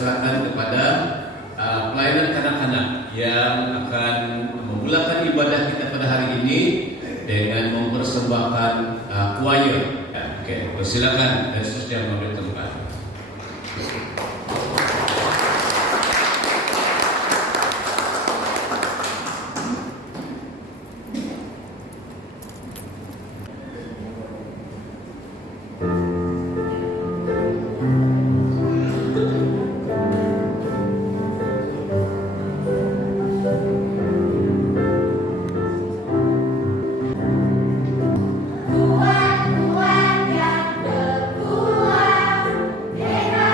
serahkan kepada pelayanan kanak-kanak yang akan memulakan ibadah kita pada hari ini dengan mempersembahkan choir. Oke, persilakan dan seterusnya mengambil tempat. Tuhan yang terkuat, era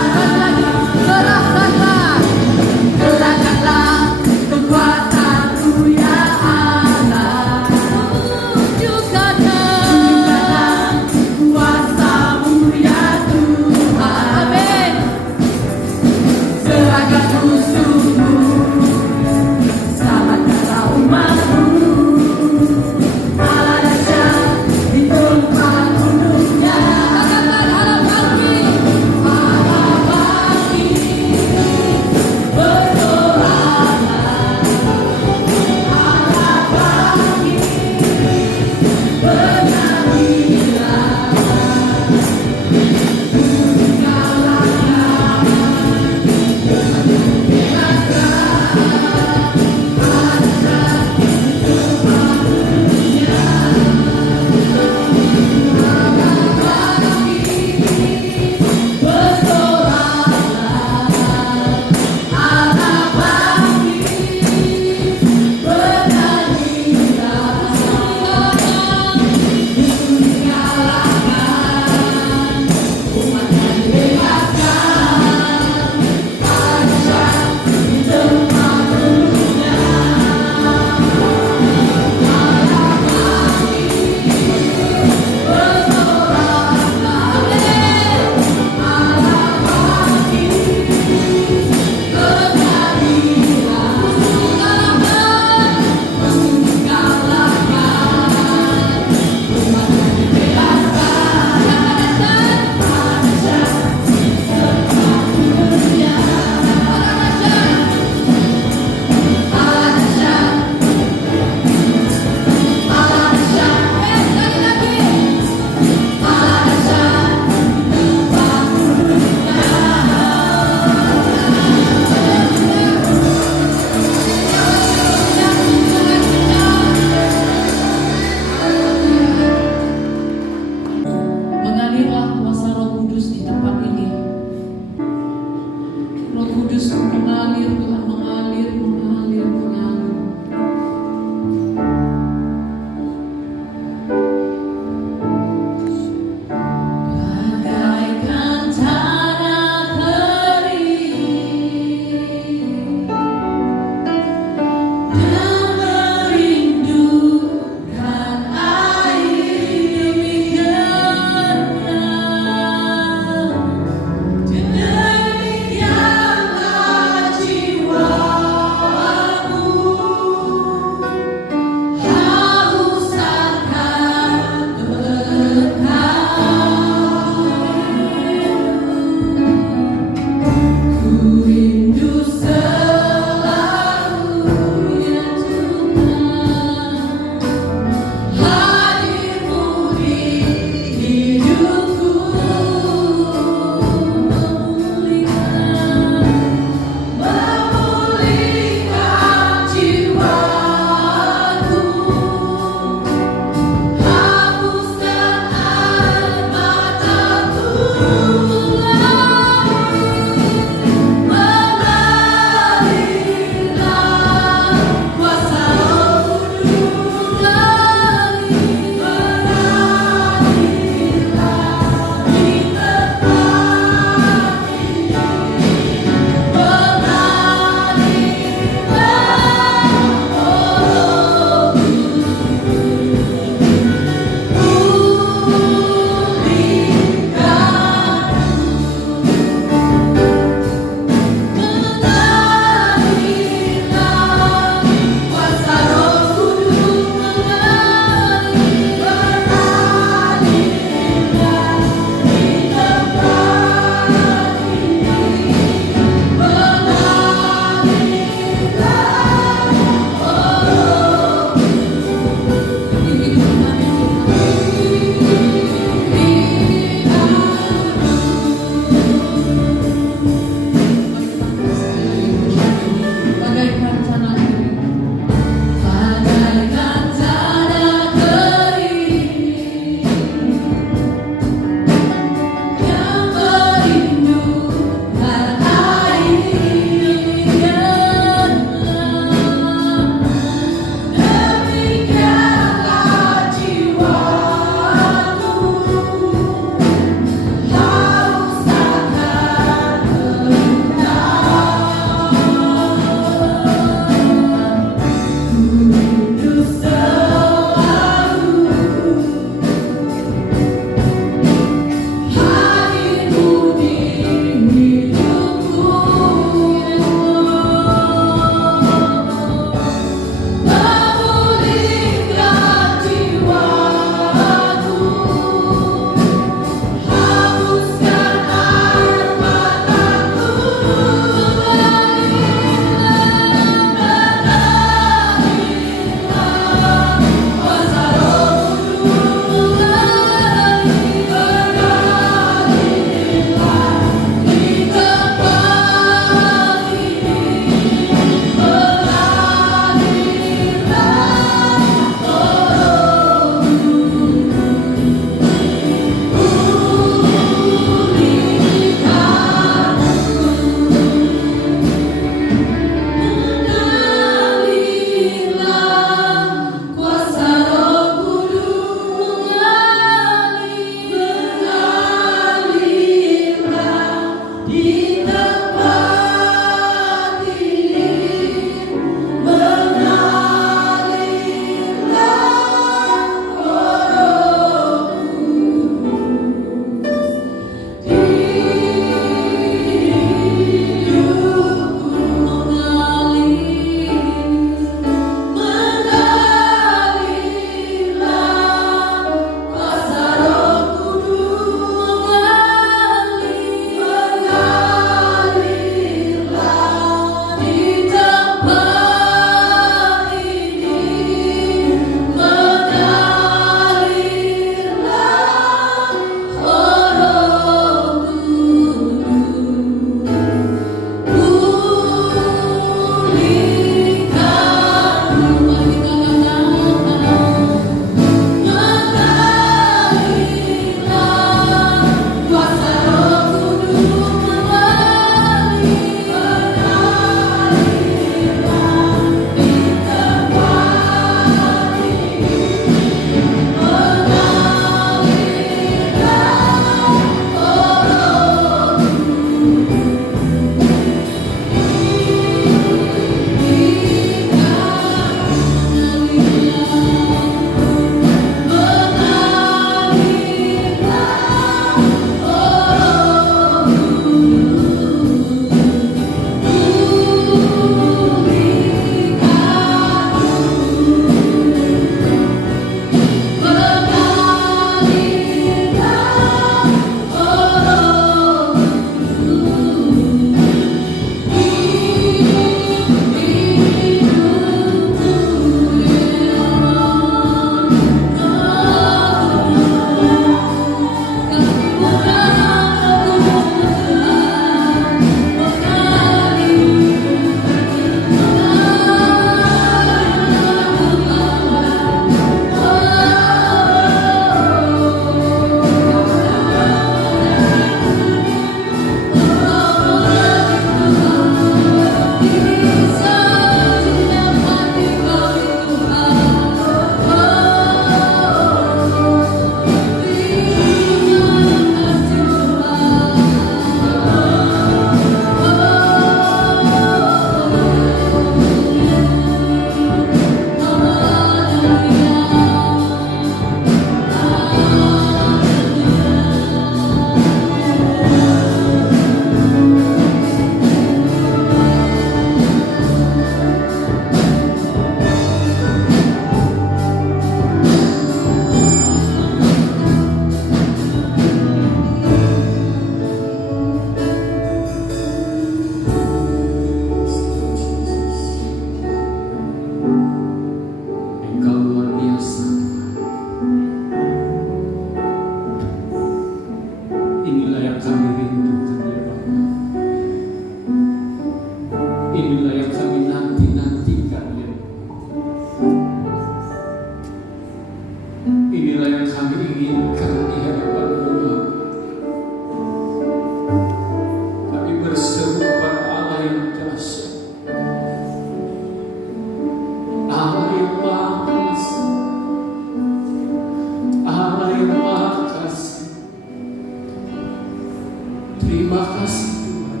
kasih Tuhan.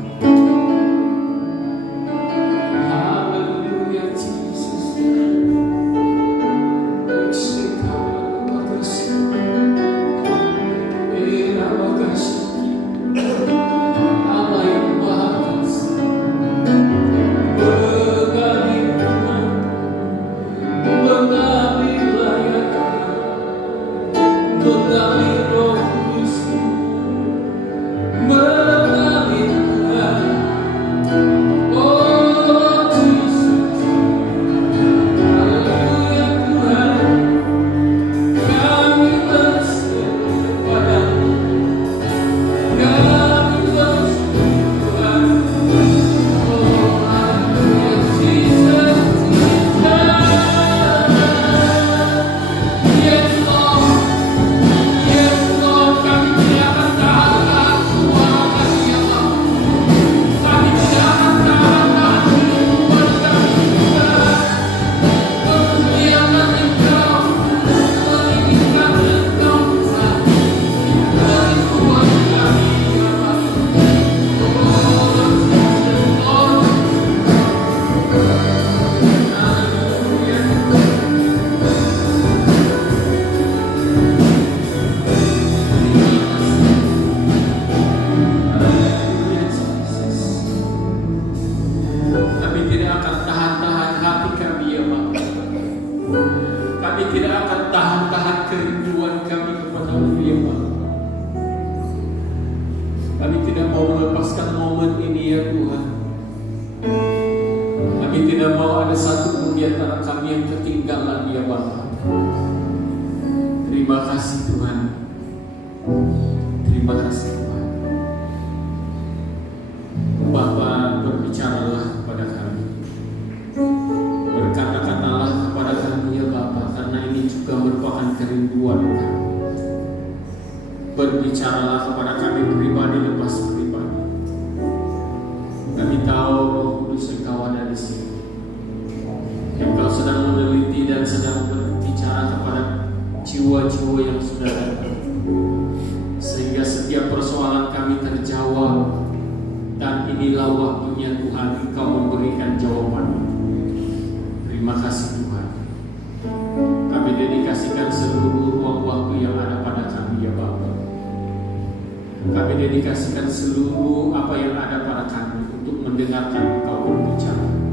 Haleluya Jesus. Terima kasih. Terima kasih. Allah yang Maha Kuasa. Berkali Tuhan, berkali layak, berkali Roh Kudus, berkali Tuhan. Oh Jesus, haleluya Tuhan, kami berserah padamu, kami bersyukur Tuhan. Oh haleluya Jesus, yes Lord, yes Lord, kami tidak akan tahan suara kami ya Allah. Kami tidak akan tahan kehidupan kami Tuhan. Memuliakan Engkau, meninggikan Engkau Tuhan. Kehidupan kami ya Allah. Oh Jesus Lord, haleluya. Haleluya Jesus. Kami tidak akan tahan-tahan hati kami ya Bapa. Kami tidak akan tahan-tahan kerinduan kami kepada-Mu ya Bapa. Kami tidak mau melepaskan momen ini ya Tuhan. Kami tidak mau ada satu pun di antara kami yang ketinggalan ya Bapa. Terima kasih Tuhan. Terima kasih Tuhan. Bapa, berbicaralah kepada kami. Berkata-katalah kepada kami ya Bapa, karena ini juga merupakan kerinduan kami. Berbicaralah kepada kami pribadi lepas pribadi. Kami tahu Roh Kudus Engkau ada di sini. Engkau sedang meneliti dan sedang berbicara kepada jiwa-jiwa yang sudah datang, sehingga setiap persoalan kami terjawab. Dan inilah waktunya Tuhan Engkau memberikan jawaban. Terima kasih Tuhan. Kami dedikasikan seluruh ruang waktu yang ada pada kami ya Bapa. Kami dedikasikan seluruh apa yang ada pada kami untuk mendengarkan Engkau berbicara.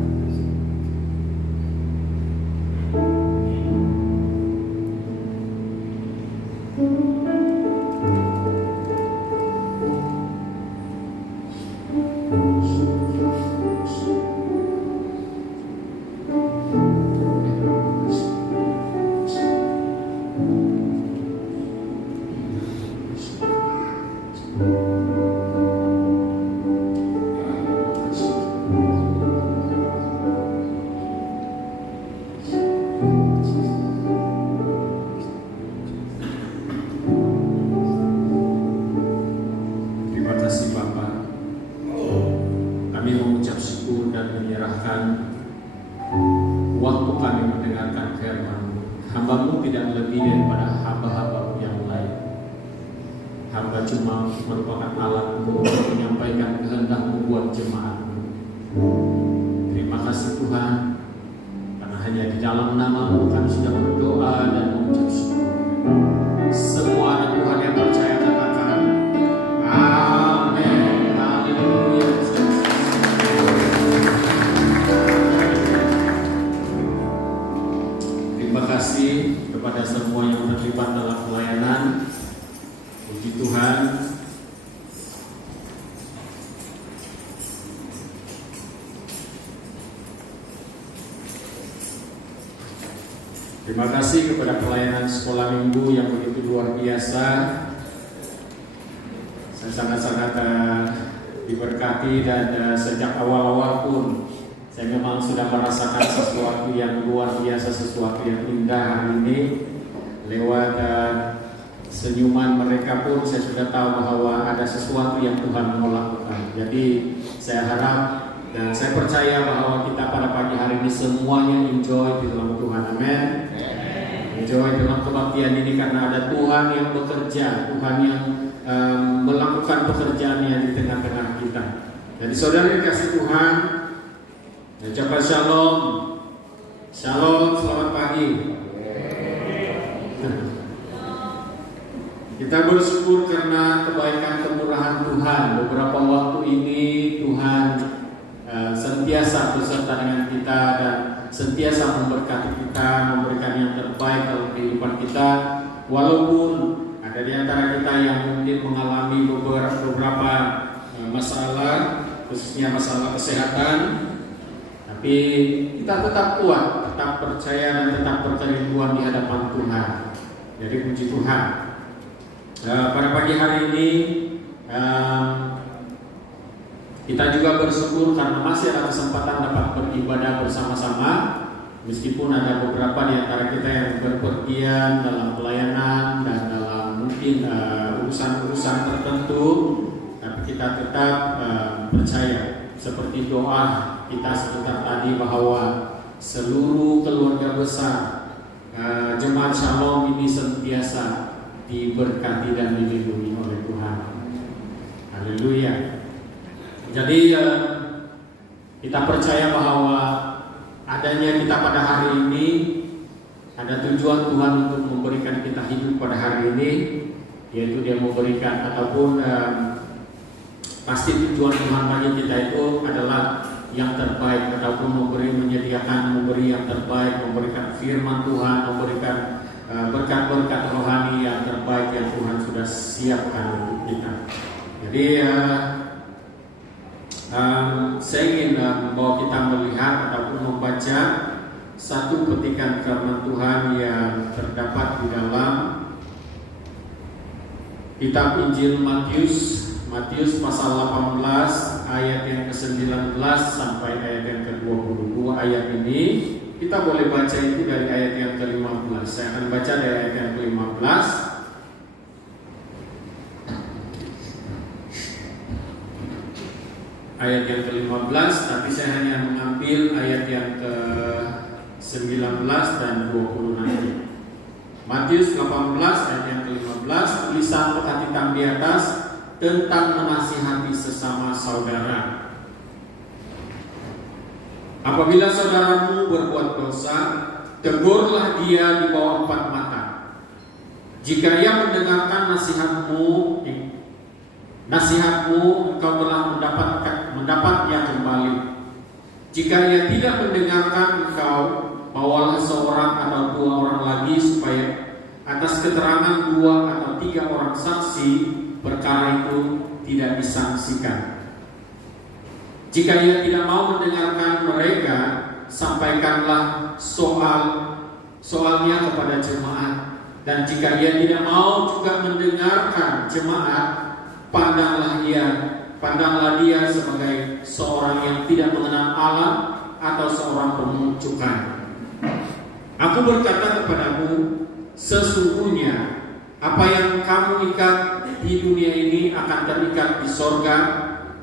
Terima kasih Bapa. Kami mengucap syukur dan menyerahkan waktu kami mendengarkan firman-Mu. Hamba-Mu tidak lebih daripada hamba-hamba-Mu yang lain. Hamba cuma merupakan alat untuk menyampaikan kehendak-Mu buat jemaat-Mu. Terima kasih Tuhan, karena hanya di dalam nama-Mu kami sudah berdoa dan mengucap syukur. Semua anak Tuhan yang percaya katakan amin. Haleluya. Terima kasih kepada semua yang terlibat dalam pelayanan. Puji Tuhan. Terima kasih kepada pelayanan sekolah minggu yang begitu luar biasa. Saya sangat-sangat diberkati dan sejak awal-awal pun saya memang sudah merasakan sesuatu yang luar biasa, sesuatu yang indah hari ini. Lewat senyuman mereka pun saya sudah tahu bahwa ada sesuatu yang Tuhan mau lakukan. Jadi saya harap dan saya percaya bahwa kita pada pagi hari ini semuanya enjoy di dalam Tuhan. Amin. Enjoy dalam kebaktian ini karena ada Tuhan yang bekerja, Tuhan yang melakukan pekerjaannya di tengah-tengah kita. Jadi saudara yang kasih Tuhan, ucapkan shalom. Shalom, selamat pagi. Kita bersyukur karena kebaikan kemurahan Tuhan. Beberapa waktu ini Tuhan sentiasa beserta dengan kita dan sentiasa memberkati kita, memberikan yang terbaik dalam kehidupan kita. Walaupun ada di antara kita yang mungkin mengalami beberapa masalah, khususnya masalah kesehatan, tapi kita tetap kuat, tetap percaya dan tetap berkerinduan di hadapan Tuhan. Jadi puji Tuhan. Pada pagi hari ini kita juga bersyukur karena masih ada kesempatan dapat beribadah bersama-sama, meskipun ada beberapa di antara kita yang berpergian dalam pelayanan dan dalam mungkin urusan-urusan tertentu, tapi kita tetap percaya seperti doa kita sebentar tadi bahwa seluruh keluarga besar Jemaat Shalom ini senantiasa diberkati dan dilindungi oleh Tuhan. Haleluya. Jadi kita percaya bahwa adanya kita pada hari ini ada tujuan Tuhan untuk memberikan kita hidup pada hari ini, yaitu Dia memberikan ataupun pasti tujuan Tuhan bagi kita itu adalah yang terbaik, ataupun memberi yang terbaik, memberikan firman Tuhan, memberikan berkat-berkat rohani yang terbaik yang Tuhan sudah siapkan untuk kita. Jadi saya ingin membawa kita melihat ataupun membaca satu petikan firman Tuhan yang terdapat di dalam kitab Injil Matius pasal 18 ayat yang ke-19 sampai ayat yang ke-22. Ayat ini kita boleh baca itu dari ayat yang ke-15. Saya akan baca dari ayat yang ke-15. Ayat yang ke-15, tapi saya hanya mengambil ayat yang ke-19 dan 20 nanti. Matius 18 ayat yang ke-15, tulisan pekat hitam di atas tentang menasihati sesama saudara. Apabila saudaramu berbuat dosa, tegurlah dia di bawah 4 mata. Jika ia mendengarkan nasihatmu, engkau telah mendapatnya kembali. Jika ia tidak mendengarkan engkau, bawalah seorang atau 2 orang lagi, supaya atas keterangan 2 atau 3 orang saksi perkara itu tidak disangsikan. Jika ia tidak mau mendengarkan mereka, sampaikanlah soalnya kepada jemaat. Dan jika ia tidak mau juga mendengarkan jemaat, pandanglah dia sebagai seorang yang tidak mengenal Allah atau seorang pemuncukan. Aku berkata kepadamu, sesungguhnya apa yang kamu ikat di dunia ini akan terikat di sorga,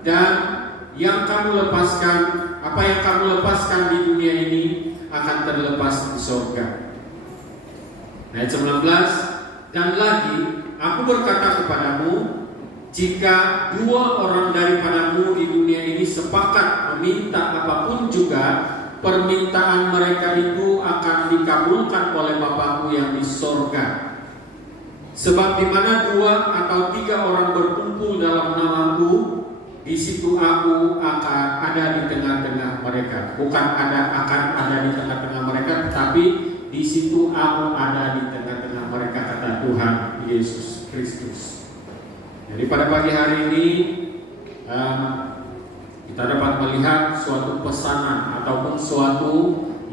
dan apa yang kamu lepaskan di dunia ini akan terlepas di sorga. Ayat 19, dan lagi aku berkata kepadamu, jika 2 orang daripadamu di dunia ini sepakat meminta apapun juga, permintaan mereka itu akan dikabulkan oleh Bapa-Ku yang di sorga. Sebab di mana 2 atau 3 orang berkumpul dalam nama-Ku, di situ Aku akan ada di tengah-tengah mereka. Bukan akan ada di tengah-tengah mereka, tetapi di situ Aku ada di tengah-tengah mereka, kata Tuhan Yesus Kristus. Jadi pada pagi hari ini kita dapat melihat suatu pesanan ataupun suatu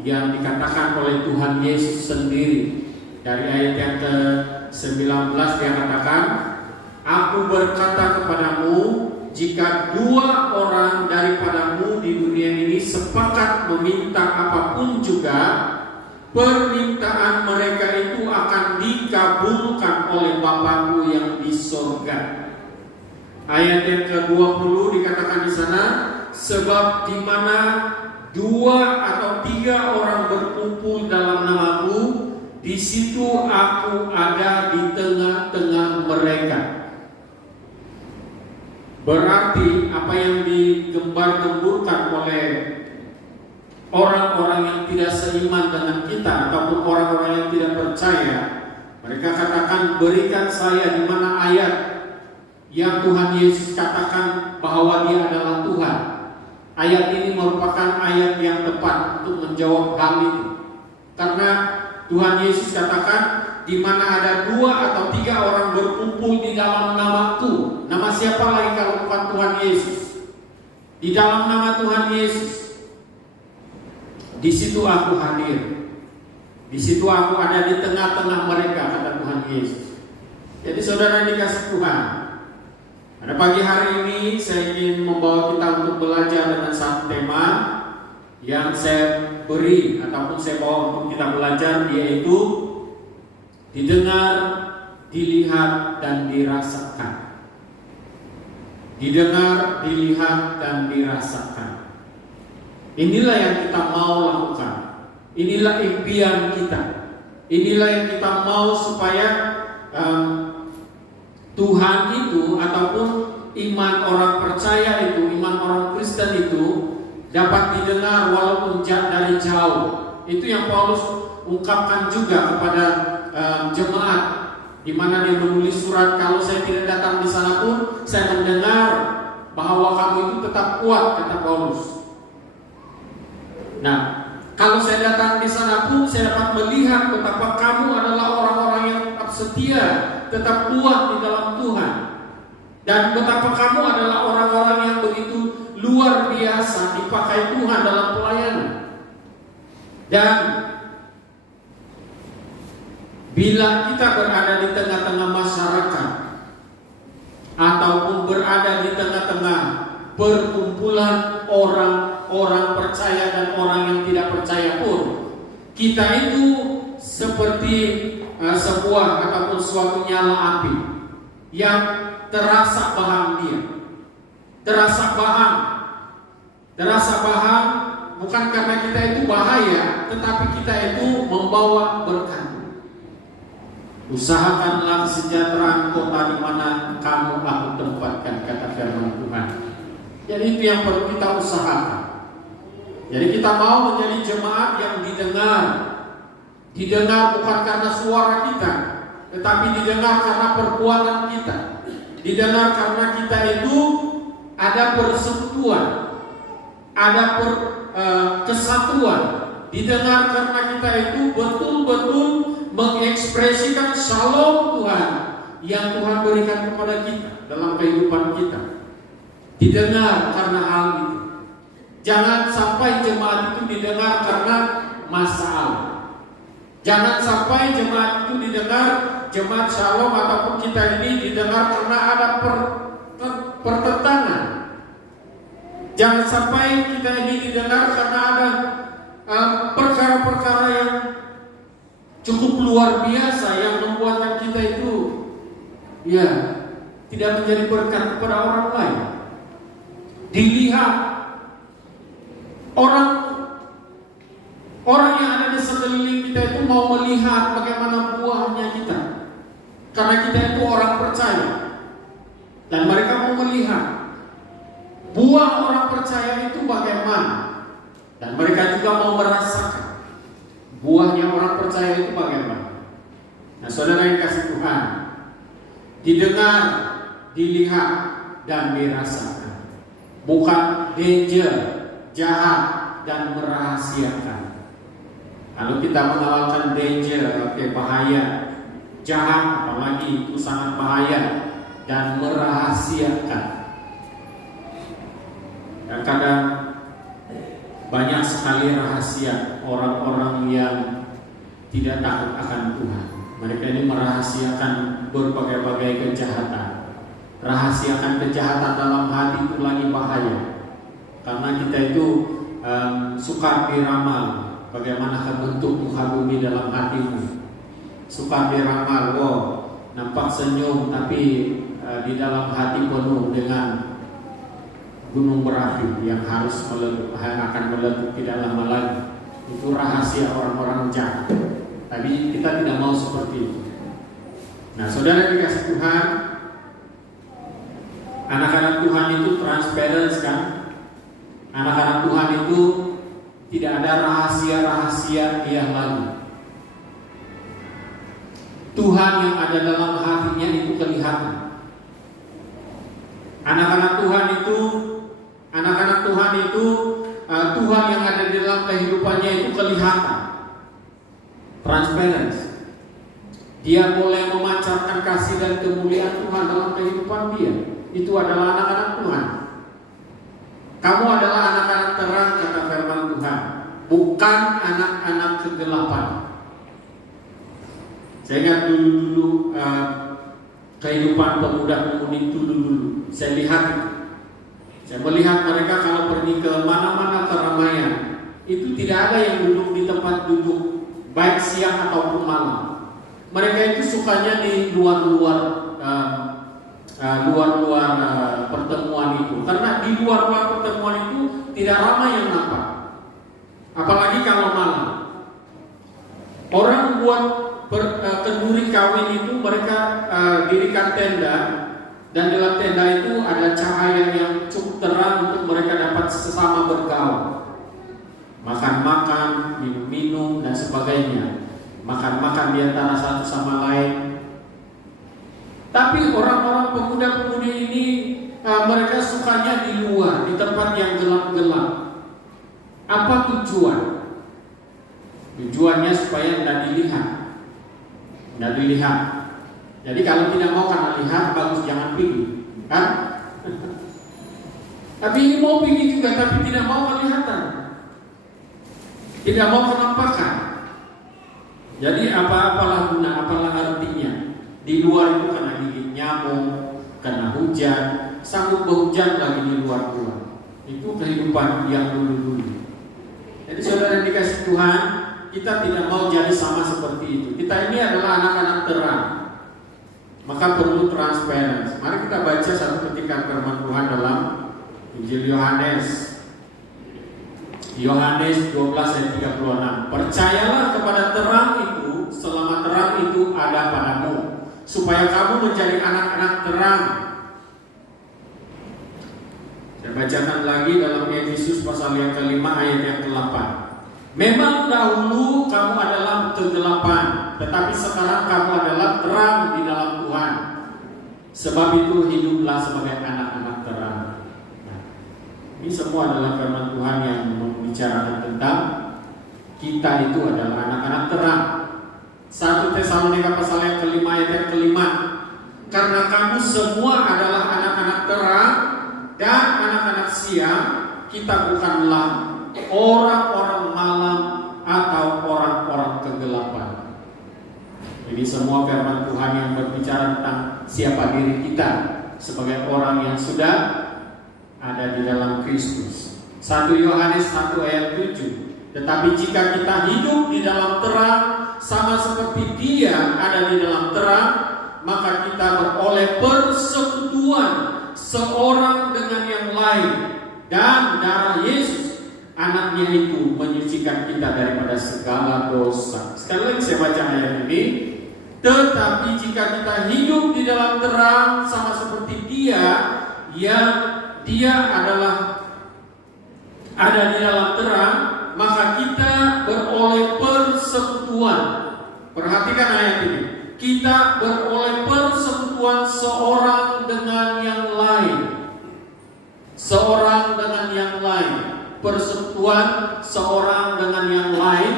yang dikatakan oleh Tuhan Yesus sendiri. Dari ayat yang ke-19 dia katakan, Aku berkata kepadamu, jika 2 orang daripadamu di dunia ini sepakat meminta apapun juga, permintaan mereka itu akan dikabulkan oleh Bapa-Ku yang di sorga. Ayat yang ke-20 dikatakan di sana, sebab di mana 2 atau 3 orang berkumpul dalam nama-Ku, di situ Aku ada di tengah-tengah mereka. Berarti apa yang digembar-gemburkan oleh orang-orang yang tidak seiman dengan kita ataupun orang-orang yang tidak percaya, mereka katakan, berikan saya di mana ayat yang Tuhan Yesus katakan bahwa Dia adalah Tuhan. Ayat ini merupakan ayat yang tepat untuk menjawab hal itu. Karena Tuhan Yesus katakan, di mana ada 2 atau 3 orang berkumpul di dalam namaku. Nama siapa lagi kalau bukan Tuhan Yesus? Di dalam nama Tuhan Yesus, di situ aku hadir. Di situ aku ada di tengah-tengah mereka, kata Tuhan Yesus. Jadi saudara dikasih Tuhan, pada pagi hari ini saya ingin membawa kita untuk belajar dengan satu tema yang saya beri ataupun saya bawa untuk kita belajar, yaitu didengar, dilihat, dan dirasakan. Didengar, dilihat, dan dirasakan. Inilah yang kita mau lakukan. Inilah impian kita. Inilah yang kita mau supaya Tuhan itu ataupun iman orang percaya itu, iman orang Kristen itu dapat didengar walaupun dari jauh. Itu yang Paulus ungkapkan juga kepada jemaat, di mana dia menulis surat, kalau saya tidak datang di sana pun saya mendengar bahwa kamu itu tetap kuat, kata Paulus. Nah, kalau saya datang di sana pun saya dapat melihat betapa kamu adalah orang-orang yang tetap setia, tetap kuat di dalam Tuhan, dan betapa kamu adalah orang-orang yang begitu luar biasa dipakai Tuhan dalam pelayanan. Dan bila kita berada di tengah-tengah masyarakat ataupun berada di tengah-tengah perkumpulan orang percaya dan orang yang tidak percaya pun, kita itu seperti sebuah ataupun suatu nyala api yang terasa bahagia. Terasa bahang bukan karena kita itu bahaya, tetapi kita itu membawa berkat. Usahakanlah kesejahteraan kota di mana kamu aku tempatkan, kata firman Tuhan. Jadi itu yang perlu kita usahakan. Jadi kita mau menjadi jemaat yang didengar. Didengar bukan karena suara kita, tetapi didengar karena perbuatan kita. Didengar karena kita itu ada persekutuan, ada kesatuan. Didengar karena kita itu betul-betul mengekspresikan shalom Tuhan yang Tuhan berikan kepada kita dalam kehidupan kita. Didengar karena hal itu. Jangan sampai jemaat itu didengar karena masalah. Jangan sampai jemaat itu didengar, jemaat shalom ataupun kita ini didengar karena ada pertentangan. Jangan sampai kita ini didengar karena ada perkara-perkara yang cukup luar biasa yang membuat kita itu tidak menjadi berkat kepada orang lain. Dilihat orang yang ada di sekeliling kita itu mau melihat bagaimana buahnya kita, karena kita itu orang percaya, dan mereka mau melihat buah orang percaya itu bagaimana, dan mereka juga mau merasakan buahnya orang percaya itu bagaimana. Nah, saudara yang kasih Tuhan, didengar, dilihat, dan dirasakan, bukan danger, jahat, dan merahasiakan. Kalau kita mengawalkan danger, bahaya, jahat, apalagi itu sangat bahaya, dan merahasiakan. Dan kadang banyak sekali rahasia orang-orang yang tidak takut akan Tuhan. Mereka ini merahasiakan berbagai-bagai kejahatan. Rahasiakan kejahatan dalam hati itu lagi bahaya, karena kita itu suka diramal bagaimana bentuk muka bumi dalam hatimu. Suka diramal, nampak senyum tapi di dalam hati penuh dengan gunung berapi yang harus meletup, akan meletup tidak lama lagi. Itu rahasia orang-orang jahat. Tapi kita tidak mau seperti itu. Nah, saudara dikasih Tuhan, Anak-anak Tuhan itu transparent kan? Anak-anak Tuhan itu tidak ada rahasia-rahasia dia lagi. Tuhan yang ada dalam hatinya itu kelihatan. Anak-anak Tuhan itu Tuhan yang ada di dalam kehidupannya itu kelihatan. Transparent. Dia boleh memancarkan kasih dan kemuliaan Tuhan dalam kehidupan dia. Itu adalah anak-anak Tuhan. Kamu adalah anak-anak terang, kata firman Tuhan, bukan anak-anak kegelapan. Saya ingat dulu kehidupan pemuda-pemudi itu dulu. Saya lihat itu. Saya melihat mereka kalau pergi ke mana-mana keramaian, itu tidak ada yang duduk di tempat duduk, baik siang ataupun malam. Mereka itu sukanya di luar-luar pertemuan itu, karena di luar-luar pertemuan itu tidak ramai yang nampak. Apalagi kalau malam. Orang buat kenduri kawin itu mereka dirikan tenda, dan dalam tenda itu ada cahaya yang cukup terang untuk mereka dapat sesama bergaul, makan-makan, minum-minum dan sebagainya, makan-makan di antara satu sama lain. Tapi orang-orang pemuda-pemudi ini mereka sukanya di luar, di tempat yang gelap-gelap. Apa tujuan? Tujuannya supaya tidak dilihat. Jadi kalau tidak mau karena lihat, bagus jangan pergi, kan? Tapi ini mau pergi juga, tapi tidak mau kelihatan, tidak mau kenampakan. Jadi apalah guna, apalah artinya? Di luar itu kena gigit nyamuk, kena hujan, sanggup berhujan lagi di luar. Itu kehidupan yang dulu. Jadi saudara dikasih Tuhan, kita tidak mau jadi sama seperti itu. Kita ini adalah anak-anak terang, maka perlu transparansi. Mari kita baca satu petikan firman Tuhan dalam Injil Yohanes 12 ayat 36. Percayalah kepada terang itu selama terang itu ada padamu, supaya kamu menjadi anak-anak terang. Saya bacakan lagi dalam Efesus pasal yang kelima ayat yang ke-8. Memang dahulu kamu adalah kegelapan, tetapi sekarang kamu adalah terang di dalam Tuhan. Sebab itu hiduplah sebagai anak-anak terang. Nah, ini semua adalah firman Tuhan yang membicarakan tentang kita itu adalah anak-anak terang. 1 Tesalonika pasal yang kelima ayat yang kelima. Karena kamu semua adalah anak-anak terang dan anak-anak siang, kita bukanlah orang-orang malam atau orang-orang kegelapan. Ini semua firman Tuhan yang berbicara tentang siapa diri kita sebagai orang yang sudah ada di dalam Kristus. 1 Yohanes 1 ayat 7. Tetapi jika kita hidup di dalam terang sama seperti Dia ada di dalam terang, maka kita beroleh persekutuan seorang dengan yang lain, dan darah Yesus anaknya itu menyucikan kita daripada segala dosa. Sekali lagi saya baca ayat ini. Tetapi jika kita hidup di dalam terang sama seperti Dia yang Dia adalah ada di dalam terang, maka kita beroleh persekutuan. Perhatikan ayat ini. Kita beroleh persekutuan seorang dengan yang lain. Seorang dengan yang lain. Persekutuan seorang dengan yang lain,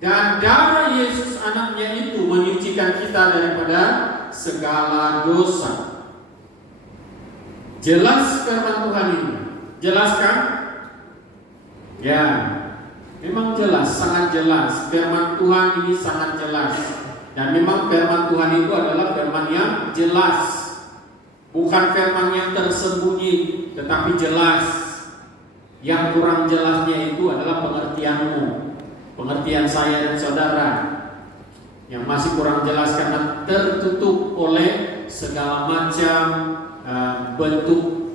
dan darah Yesus anaknya itu menyucikan kita daripada segala dosa. Jelas firman Tuhan ini? Jelas kan? Ya, memang jelas, sangat jelas. Firman Tuhan ini sangat jelas. Dan memang firman Tuhan itu adalah firman yang jelas, bukan firman yang tersembunyi, tetapi jelas. Yang kurang jelasnya itu adalah pengertianmu, pengertian saya dan saudara, yang masih kurang jelas karena tertutup oleh segala macam bentuk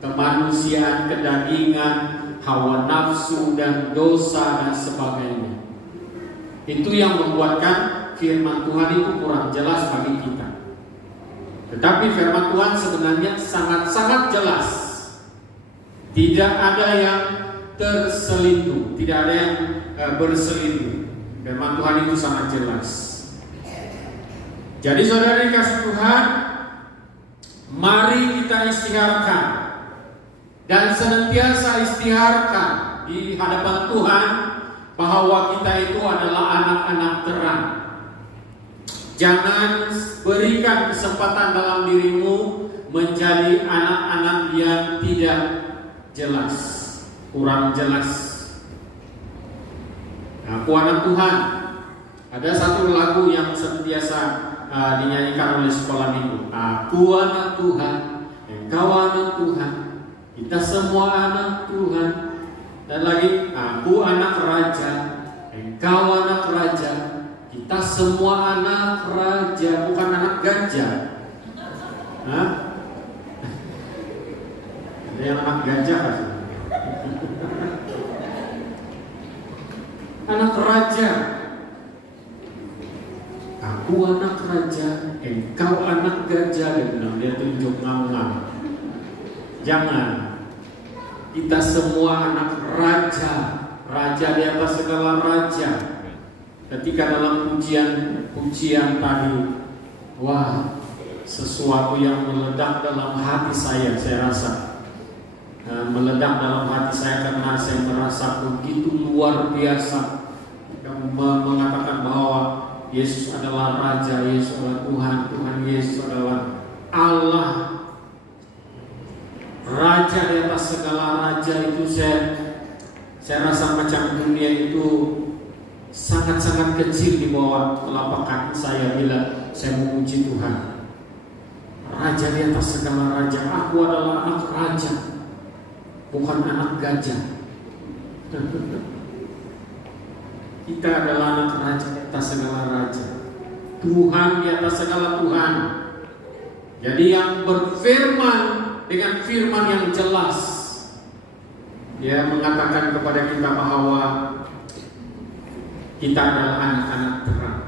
kemanusiaan, kedagingan, hawa nafsu dan dosa dan sebagainya. Itu yang membuatkan firman Tuhan itu kurang jelas bagi kita. Tetapi firman Tuhan sebenarnya sangat-sangat jelas. Tidak ada yang terselingkuh, tidak ada yang berselingkuh. Firman Tuhan itu sangat jelas. Jadi saudara dikasih Tuhan, mari kita istiharkan dan senantiasa istiharkan di hadapan Tuhan bahwa kita itu adalah anak-anak terang. Jangan berikan kesempatan dalam dirimu menjadi anak-anak yang tidak jelas, kurang jelas. Aku anak Tuhan. Ada satu lagu yang senantiasa dinyanyikan oleh sekolah minggu. Aku anak Tuhan, engkau anak Tuhan, kita semua anak Tuhan. Dan lagi, aku anak raja, engkau anak raja, kita semua anak raja, bukan anak gajah. Hah? Ada yang anak gajah kan? Anak raja. Aku anak raja, engkau anak gajah. Dia tunjuk ngam-ngam. Jangan. Kita semua anak raja. Raja di atas segala raja. Ketika dalam pujian tadi, wah, sesuatu yang meledak dalam hati saya rasa meledak dalam hati saya karena saya merasa begitu luar biasa. Mengatakan bahwa Yesus adalah Raja, Yesus adalah Tuhan, Tuhan Yesus adalah Allah, Raja di atas segala raja. Itu saya rasa macam dunia itu sangat-sangat kecil di bawah telapak kaki saya bila saya memuji Tuhan. Raja di atas segala raja, aku adalah anak raja, bukan anak gajah. Kita adalah anak raja di atas segala raja, Tuhan di atas segala Tuhan. Jadi yang berfirman dengan firman yang jelas, dia mengatakan kepada kita bahwa kita adalah anak-anak terang.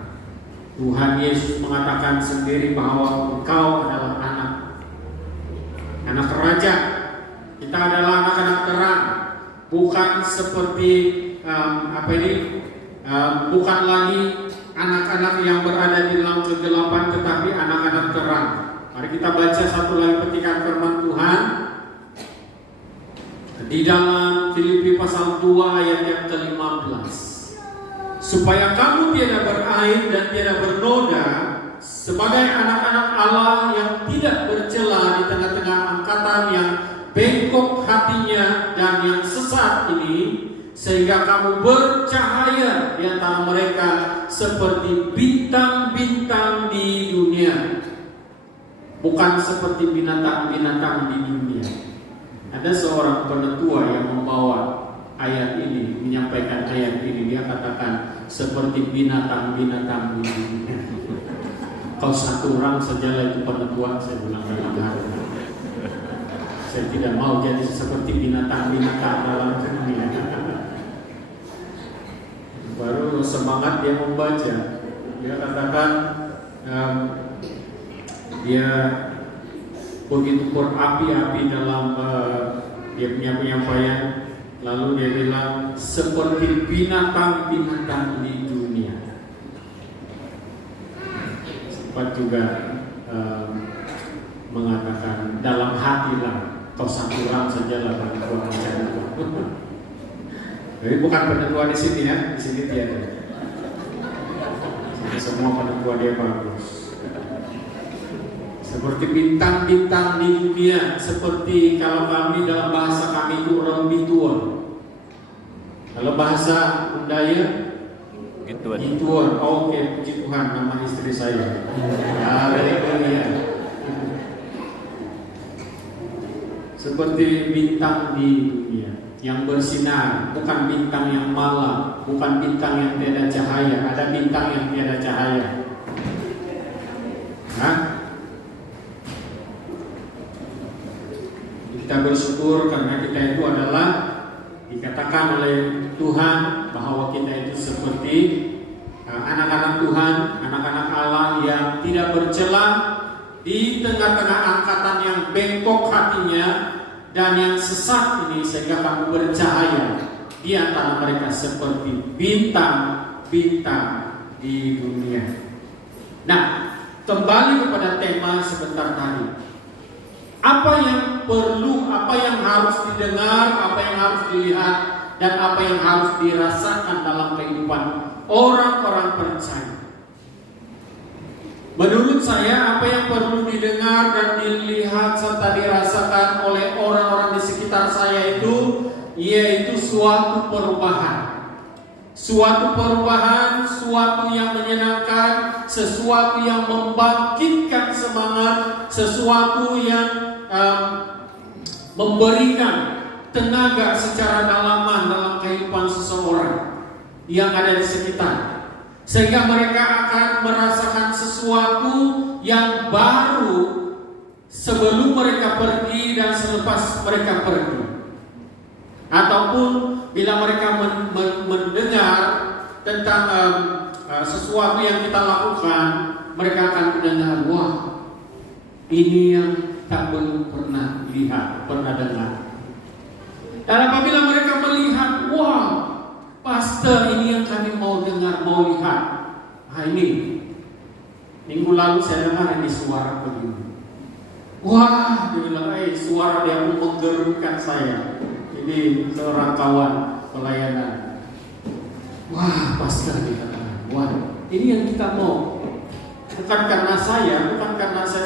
Tuhan Yesus mengatakan sendiri bahwa engkau adalah anak raja. Kita adalah anak-anak terang, bukan seperti bukan lagi anak-anak yang berada di dalam kegelapan, tetapi anak-anak terang. Mari kita baca satu lagi petikan firman Tuhan di dalam Filipi pasal 2 ayat yang ke-15. Supaya kamu tiada beraib dan tiada bernoda sebagai anak-anak Allah yang tidak bercela di tengah-tengah angkatan yang bengkok hatinya dan yang sesat ini, sehingga kamu bercahaya di antara mereka seperti bintang-bintang di dunia, bukan seperti binatang-binatang di dunia. Ada seorang penetua yang membawa ayat ini, menyampaikan ayat ini. Dia katakan seperti binatang-binatang di dunia. Kau satu orang sajalah itu penetua. Saya bilang dalam hati, saya tidak mau jadi seperti binatang-binatang dalam dunia. Baru semangat dia membaca. Dia katakan dia begitu berapi-api dalam dia punya penyampaian. Lalu dia bilang seperti binatang-binatang di dunia. Sempat juga mengatakan dalam hatilah kau satu orang sajalah penetua mencari Tuhan. Jadi bukan penetua di sini ya, di sini tiada. Jadi semua penetua dia bagus. Seperti bintang-bintang di dunia, seperti kalau kami dalam bahasa kami itu rembituan. Kalau bahasa Undaya gituan. Oke, puji Tuhan, nama istri saya. Haleluya. Seperti bintang di dunia yang bersinar, bukan bintang yang malam, bukan bintang yang tiada cahaya. Ada bintang yang tiada cahaya. Kita bersyukur karena kita itu adalah dikatakan oleh Tuhan bahwa kita itu seperti anak-anak Tuhan, anak-anak Allah yang tidak bercela di tengah-tengah angkatan yang bengkok hatinya dan yang sesat ini, sehingga kamu bercahaya di antara mereka seperti bintang-bintang di dunia. Nah, kembali kepada tema sebentar tadi. Apa yang perlu, apa yang harus didengar, apa yang harus dilihat, dan apa yang harus dirasakan dalam kehidupan orang-orang percaya. Menurut saya, apa yang perlu didengar dan dilihat serta dirasakan oleh orang-orang di sekitar saya itu yaitu suatu perubahan. Suatu perubahan, suatu yang menyenangkan, sesuatu yang membangkitkan semangat, sesuatu yang memberikan tenaga secara dalaman dalam kehidupan seseorang yang ada di sekitar, sehingga mereka akan merasakan sesuatu yang baru sebelum mereka pergi dan selepas mereka pergi. Ataupun bila mereka mendengar tentang sesuatu yang kita lakukan, mereka akan mendengar, wah, ini yang tak belum pernah lihat, pernah dengar. Dan apabila mereka melihat, wah, pastor, ini yang kami mau dengar, mau lihat. Nah ini, minggu lalu saya dengar ini suara begini. Wah, dia bilang, suara dia pun menggerunkan saya. Ini seorang kawan pelayanan. Wah, pastor, dia katakan, wah, ini yang kita mau. Bukan karena saya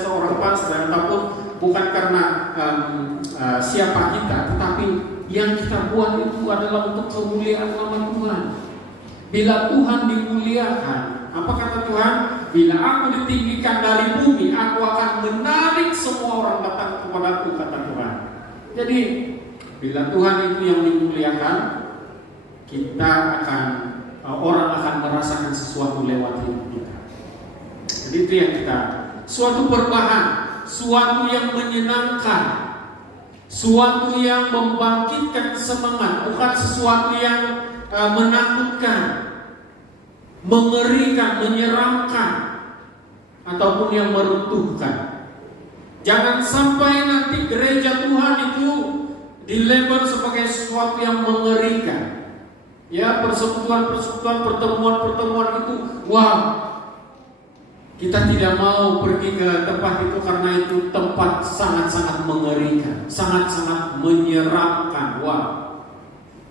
seorang pastor, ataupun bukan karena siapa kita, tetapi yang kita buat itu adalah untuk kemuliaan nama Tuhan. Bila Tuhan dimuliakan, apa kata Tuhan? Bila aku ditinggikan dari bumi, aku akan menarik semua orang datang kepadaku, kata Tuhan. Jadi, bila Tuhan itu yang dimuliakan, orang akan merasakan sesuatu lewat hidup kita. Jadi itu yang kita, suatu perubahan, suatu yang menyenangkan, suatu yang membangkitkan semangat, bukan sesuatu yang menakutkan, mengerikan, menyeramkan, ataupun yang meruntuhkan. Jangan sampai nanti gereja Tuhan itu dilabel sebagai sesuatu yang mengerikan. Ya, persekutuan, pertemuan itu, wah, kita tidak mau pergi ke tempat itu karena itu tempat sangat-sangat mengerikan, sangat-sangat menyeramkan. Wah,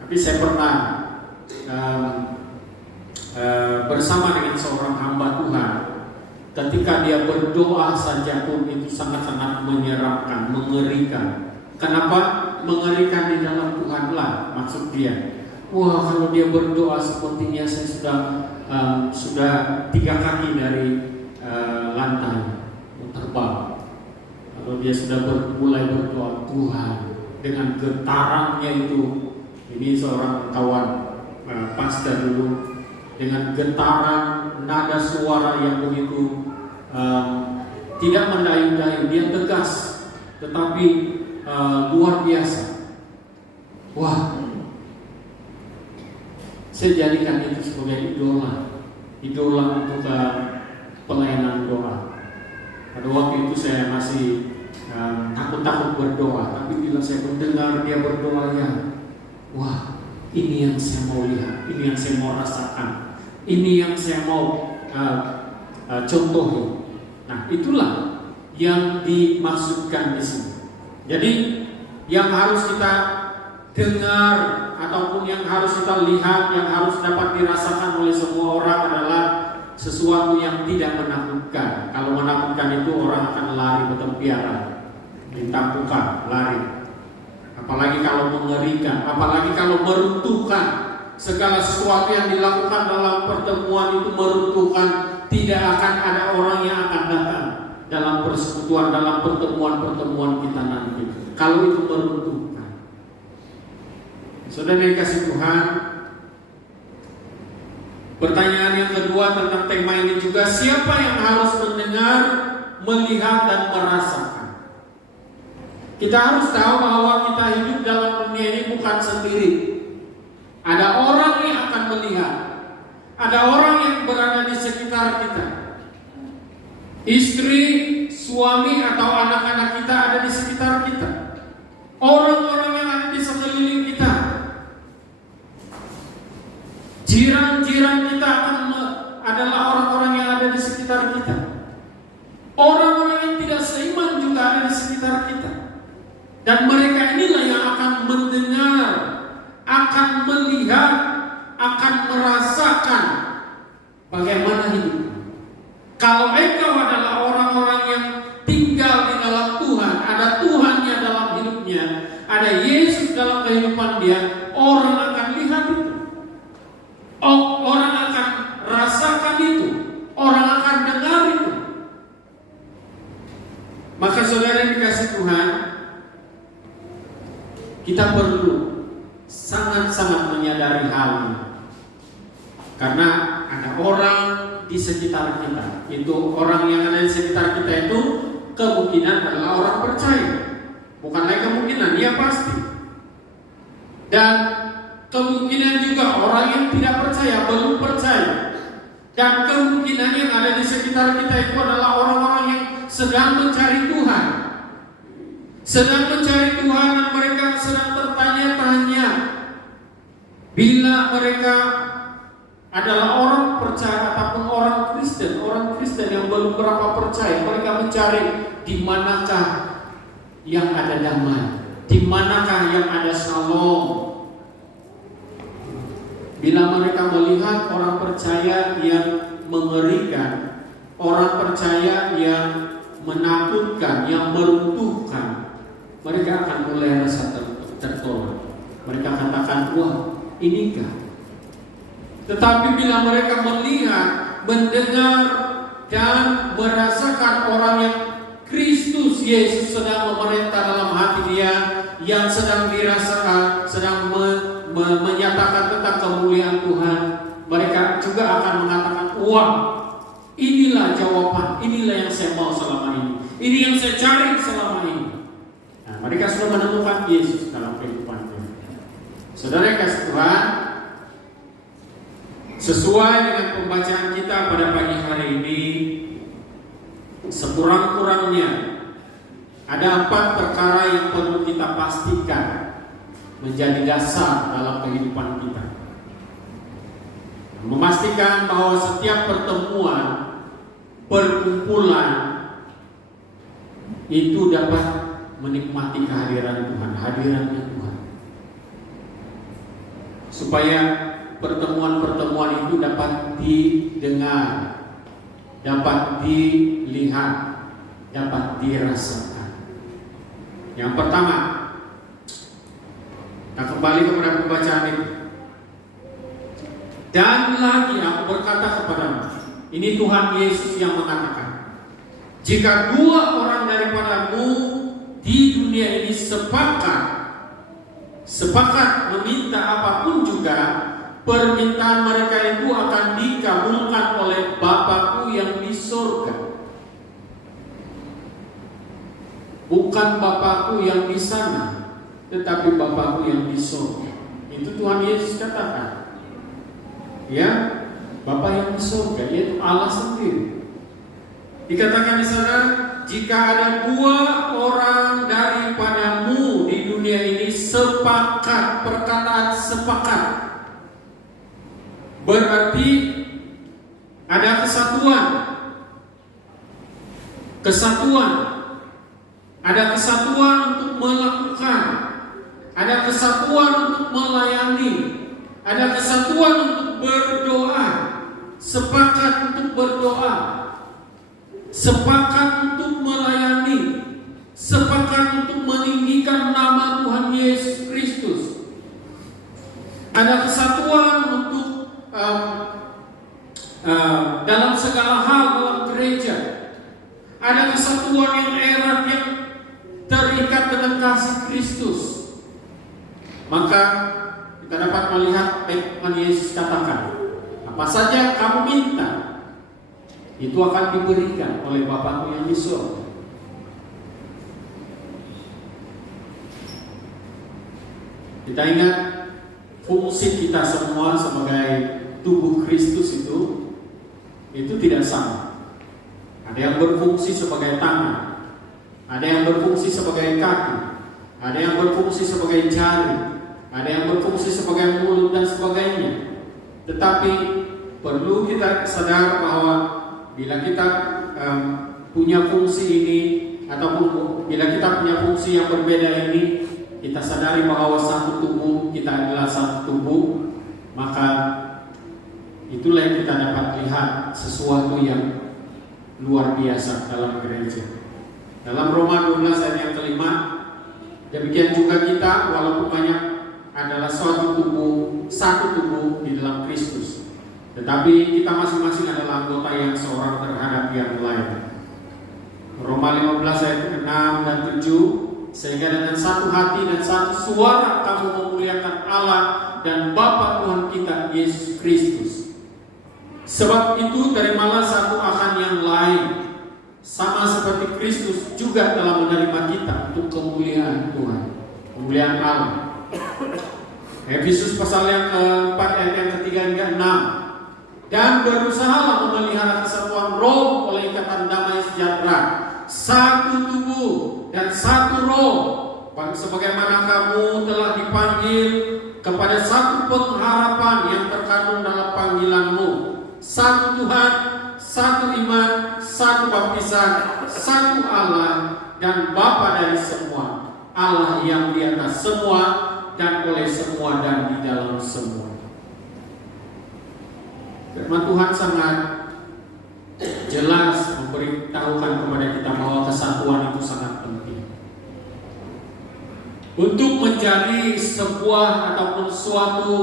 tapi saya pernah bersama dengan seorang hamba Tuhan. Ketika dia berdoa saja pun itu sangat-sangat menyeramkan, mengerikan. Kenapa? Mengerikan di dalam Tuhanlah maksud dia. Wah, kalau dia berdoa sepertinya saya sudah 3 kaki dari lantai terbang. Kalau dia sudah mulai berdoa, Tuhan, dengan getarannya itu, ini seorang kawan pastor dulu, dengan getaran nada suara yang begitu tidak mendayu-dayu, dia tegas, tetapi luar biasa. Wah, saya jadikan itu sebagai idola untuk pelayanan doa. Pada waktu itu saya masih takut-takut berdoa, tapi bila saya mendengar dia berdoa, ya, wah, ini yang saya mau lihat, ini yang saya mau rasakan, ini yang saya mau contohi. Nah, itulah yang dimaksudkan di sini. Jadi yang harus kita dengar ataupun yang harus kita lihat, yang harus dapat dirasakan oleh semua orang adalah sesuatu yang tidak menakutkan. Kalau menakutkan itu orang akan lari bertempiaran, ditampukkan, lari. Apalagi kalau mengerikan, apalagi kalau meruntuhkan. Segala sesuatu yang dilakukan dalam pertemuan itu meruntuhkan. Tidak akan ada orang yang akan datang dalam persekutuan, dalam pertemuan-pertemuan kita nanti, kalau itu meruntuhkan. Saudara yang kasih Tuhan, pertanyaan yang kedua tentang tema ini juga, siapa yang harus mendengar, melihat, dan merasakan? Kita harus tahu bahwa kita hidup dalam dunia ini bukan sendiri. Ada orang yang akan melihat, ada orang yang berada di sekitar kita. Istri, suami atau anak-anak kita ada di sekitar kita, orang-orang yang ada di sekeliling kita, jiran-jiran kita adalah orang-orang yang ada di sekitar kita, orang-orang yang tidak seiman juga ada di sekitar kita. Dan mereka inilah yang akan mendengar, akan melihat, akan merasakan bagaimana hidup. Kalau engkau adalah orang-orang yang tinggal di dalam Tuhan, ada Tuhannya dalam hidupnya, ada Yesus dalam kehidupan dia, orang akan lihat itu, orang akan rasakan itu, orang akan dengar itu. Maka saudara yang dikasih Tuhan, kita perlu sangat-sangat menyadari hal ini, karena ada orang di sekitar kita. Itu orang yang ada di sekitar kita itu kemungkinan adalah orang percaya, bukan lagi kemungkinan, dia pasti. Dan kemungkinan juga orang yang tidak percaya, belum percaya. Dan kemungkinan yang ada di sekitar kita itu adalah orang-orang yang sedang mencari Tuhan, sedang mencari Tuhan, dan mereka sedang tertanya-tanya. Bila mereka adalah orang percaya ataupun orang Kristen yang belum berapa percaya, mereka mencari di manakah yang ada damai, di manakah yang ada shalom. Bila mereka melihat orang percaya yang mengerikan, orang percaya yang menakutkan, yang meruntuhkan, mereka akan mulai rasa tertolak. Mereka katakan, wah, inikah? Tetapi bila mereka melihat, mendengar, dan merasakan orang yang Kristus Yesus sedang memerintah dalam hati dia, yang sedang dirasakan, sedang menyatakan tentang kemuliaan Tuhan, mereka juga akan mengatakan, wah, inilah jawaban, inilah yang saya mau selama ini yang saya cari selama ini. Nah, mereka sudah menemukan Yesus dalam kehidupannya. Saudara yang kasih Tuhan, sesuai dengan pembacaan kita pada pagi hari ini, sekurang-kurangnya ada 4 perkara yang perlu kita pastikan menjadi dasar dalam kehidupan kita. Memastikan bahwa setiap pertemuan, perkumpulan itu dapat menikmati kehadiran Tuhan, hadirannya Tuhan, supaya pertemuan-pertemuan itu dapat didengar, dapat dilihat, dapat dirasakan. Yang pertama, kita kembali kepada pembacaan ini. Dan lagi aku berkata kepadamu, ini Tuhan Yesus yang mengatakan, jika 2 orang daripadamu di dunia ini sepakat meminta apapun juga, permintaan mereka itu akan dikabulkan oleh Bapa-Ku yang di surga. Bukan Bapa-Ku yang di sana, tetapi Bapa-Ku yang di surga. Itu Tuhan Yesus katakan. Ya, Bapa yang di surga, yaitu Allah sendiri. Dikatakan di sana, jika ada 2 orang daripadamu di dunia ini sepakat, perkataan sepakat, berarti ada kesatuan, ada kesatuan untuk melakukan, ada kesatuan untuk melayani, ada kesatuan untuk berdoa, sepakat untuk berdoa, sepakat untuk melayani, sepakat untuk meninggikan nama Tuhan Yesus Kristus. Ada kesatuan untuk dalam segala hal dalam gereja. Ada kesatuan yang erat, yang terikat dengan kasih Kristus. Maka kita dapat melihat Tuhan Yesus katakan, apa saja kamu minta, itu akan diberikan oleh Bapa-Ku yang di surga. Kita ingat fungsi kita semua sebagai tubuh Kristus itu tidak sama. ada yang berfungsi sebagai tangan, ada yang berfungsi sebagai kaki, ada yang berfungsi sebagai jari, ada yang berfungsi sebagai mulut dan sebagainya. Tetapi perlu kita sadar bahwa bila kita punya fungsi ini, ataupun bila kita punya fungsi yang berbeda ini, kita sadari bahwa satu tubuh, kita adalah satu tubuh, maka itulah yang kita dapat lihat sesuatu yang luar biasa dalam gereja. Dalam Roma 12 ayat yang kelima, demikian juga kita walaupun banyak adalah satu tubuh di dalam Kristus, tetapi kita masing-masing adalah anggota yang seorang terhadap yang lain. Roma 15 ayat 6 dan 7, sehingga dengan satu hati dan satu suara kamu memuliakan Allah dan Bapa Tuhan kita Yesus Kristus. Sebab itu terimalah satu akan yang lain, sama seperti Kristus juga telah menerima kita untuk kemuliaan Tuhan, kemuliaan Allah. Efesus pasal yang keempat ayat yang ketiga hingga 6. Dan berusahalah memelihara kesatuan roh oleh ikatan damai sejahtera, satu tubuh dan satu roh, sebagaimana kamu telah dipanggil kepada satu pengharapan yang terkandung dalam panggilanmu, satu Tuhan, satu iman, satu baptisan, satu Allah dan Bapa dari semua, Allah yang di atas semua dan oleh semua dan di dalam semua. Firman Tuhan sangat jelas memberitahukan kepada kita bahwa kesatuan itu sangat penting. Untuk menjadi sebuah ataupun suatu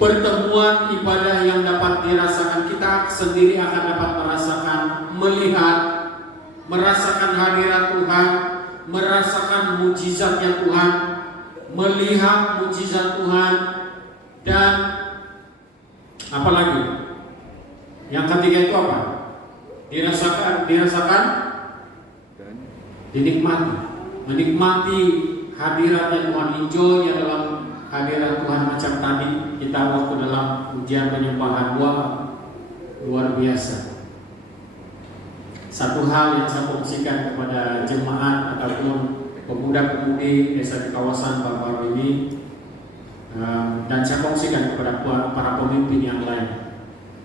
pertemuan ibadah yang dapat dirasakan, kita sendiri akan dapat merasakan, melihat, merasakan hadirat Tuhan, merasakan mujizatnya Tuhan, melihat mujizat Tuhan, dan apa lagi? Yang ketiga itu apa? Dirasakan, dinikmati, menikmati hadiratnya Tuhan, enjoy ya dalam hadirat Tuhan. Macam tadi kita waktu dalam ujian penyembahan, luar biasa. Satu hal yang saya kongsikan kepada jemaat ataupun pemuda-pemudi desa di kawasan baru-baru ini, dan saya kongsikan kepada para pemimpin yang lain,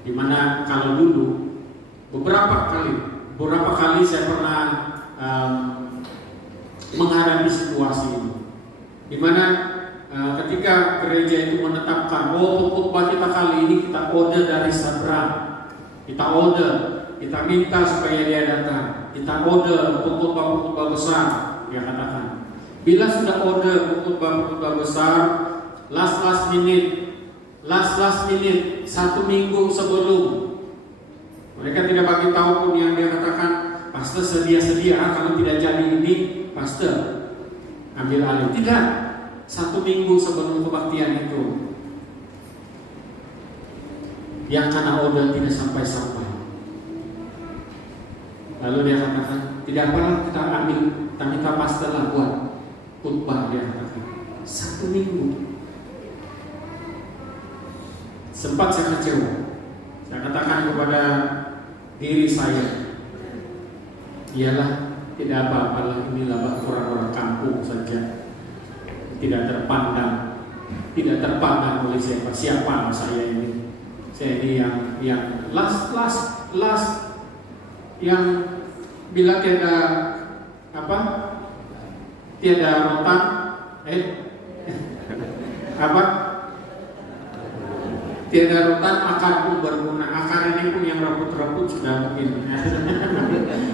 dimana kalau dulu beberapa kali saya pernah menghadapi situasi ini, dimana ketika gereja itu menetapkan, khotbah kita kali ini kita order dari Sabra, kita minta supaya dia datang, kita order khotbah besar. Dia katakan, bila sudah order khotbah besar, last minute, 1 minggu sebelum, mereka tidak bagi tahu pun yang dia katakan, pastor sedia, kalau tidak jadi ini, pastor ambil alih. Tidak, 1 minggu sebelum kebaktian itu, yang karena order tidak sampai. Lalu dia katakan, tidak apalah, kita minta pastor lah buat khotbah. Dia katakan 1 minggu. Sempat saya kecewa. Saya katakan kepada diri saya, iyalah, tidak apa-apalah, inilah orang-orang kampung saja, tidak terpandang oleh siapa saya ini. Saya ini yang last yang bila tiada rotan, tiada rotan akar pun berguna. Akar ini pun yang rambut sudah begini.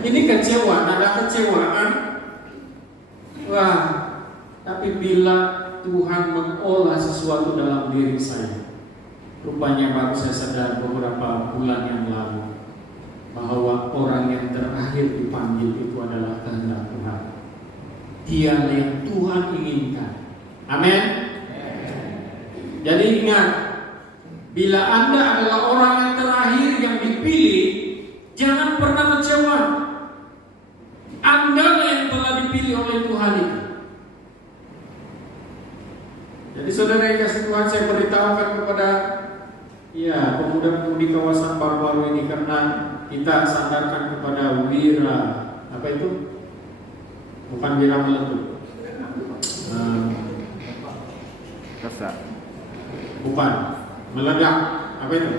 Ini kecewa, ada kecewaan. Wah, tapi bila Tuhan mengolah sesuatu dalam diri saya, rupanya baru saya sadar beberapa bulan yang lalu bahwa orang yang terakhir dipanggil itu adalah kehendak Tuhan. Dialah yang Tuhan inginkan. Amin. Jadi ingat, bila Anda adalah orang yang terakhir yang dipilih, jangan pernah kecewa. Anda yang telah dipilih oleh Tuhan itu. Jadi saudara yang kasih Tuhan, saya beritahukan kepada pemuda-pemudi kawasan baru-baru ini, karena kita sandarkan kepada wira, apa itu? Bukan wira meletup. Bukan meledak, apa itu?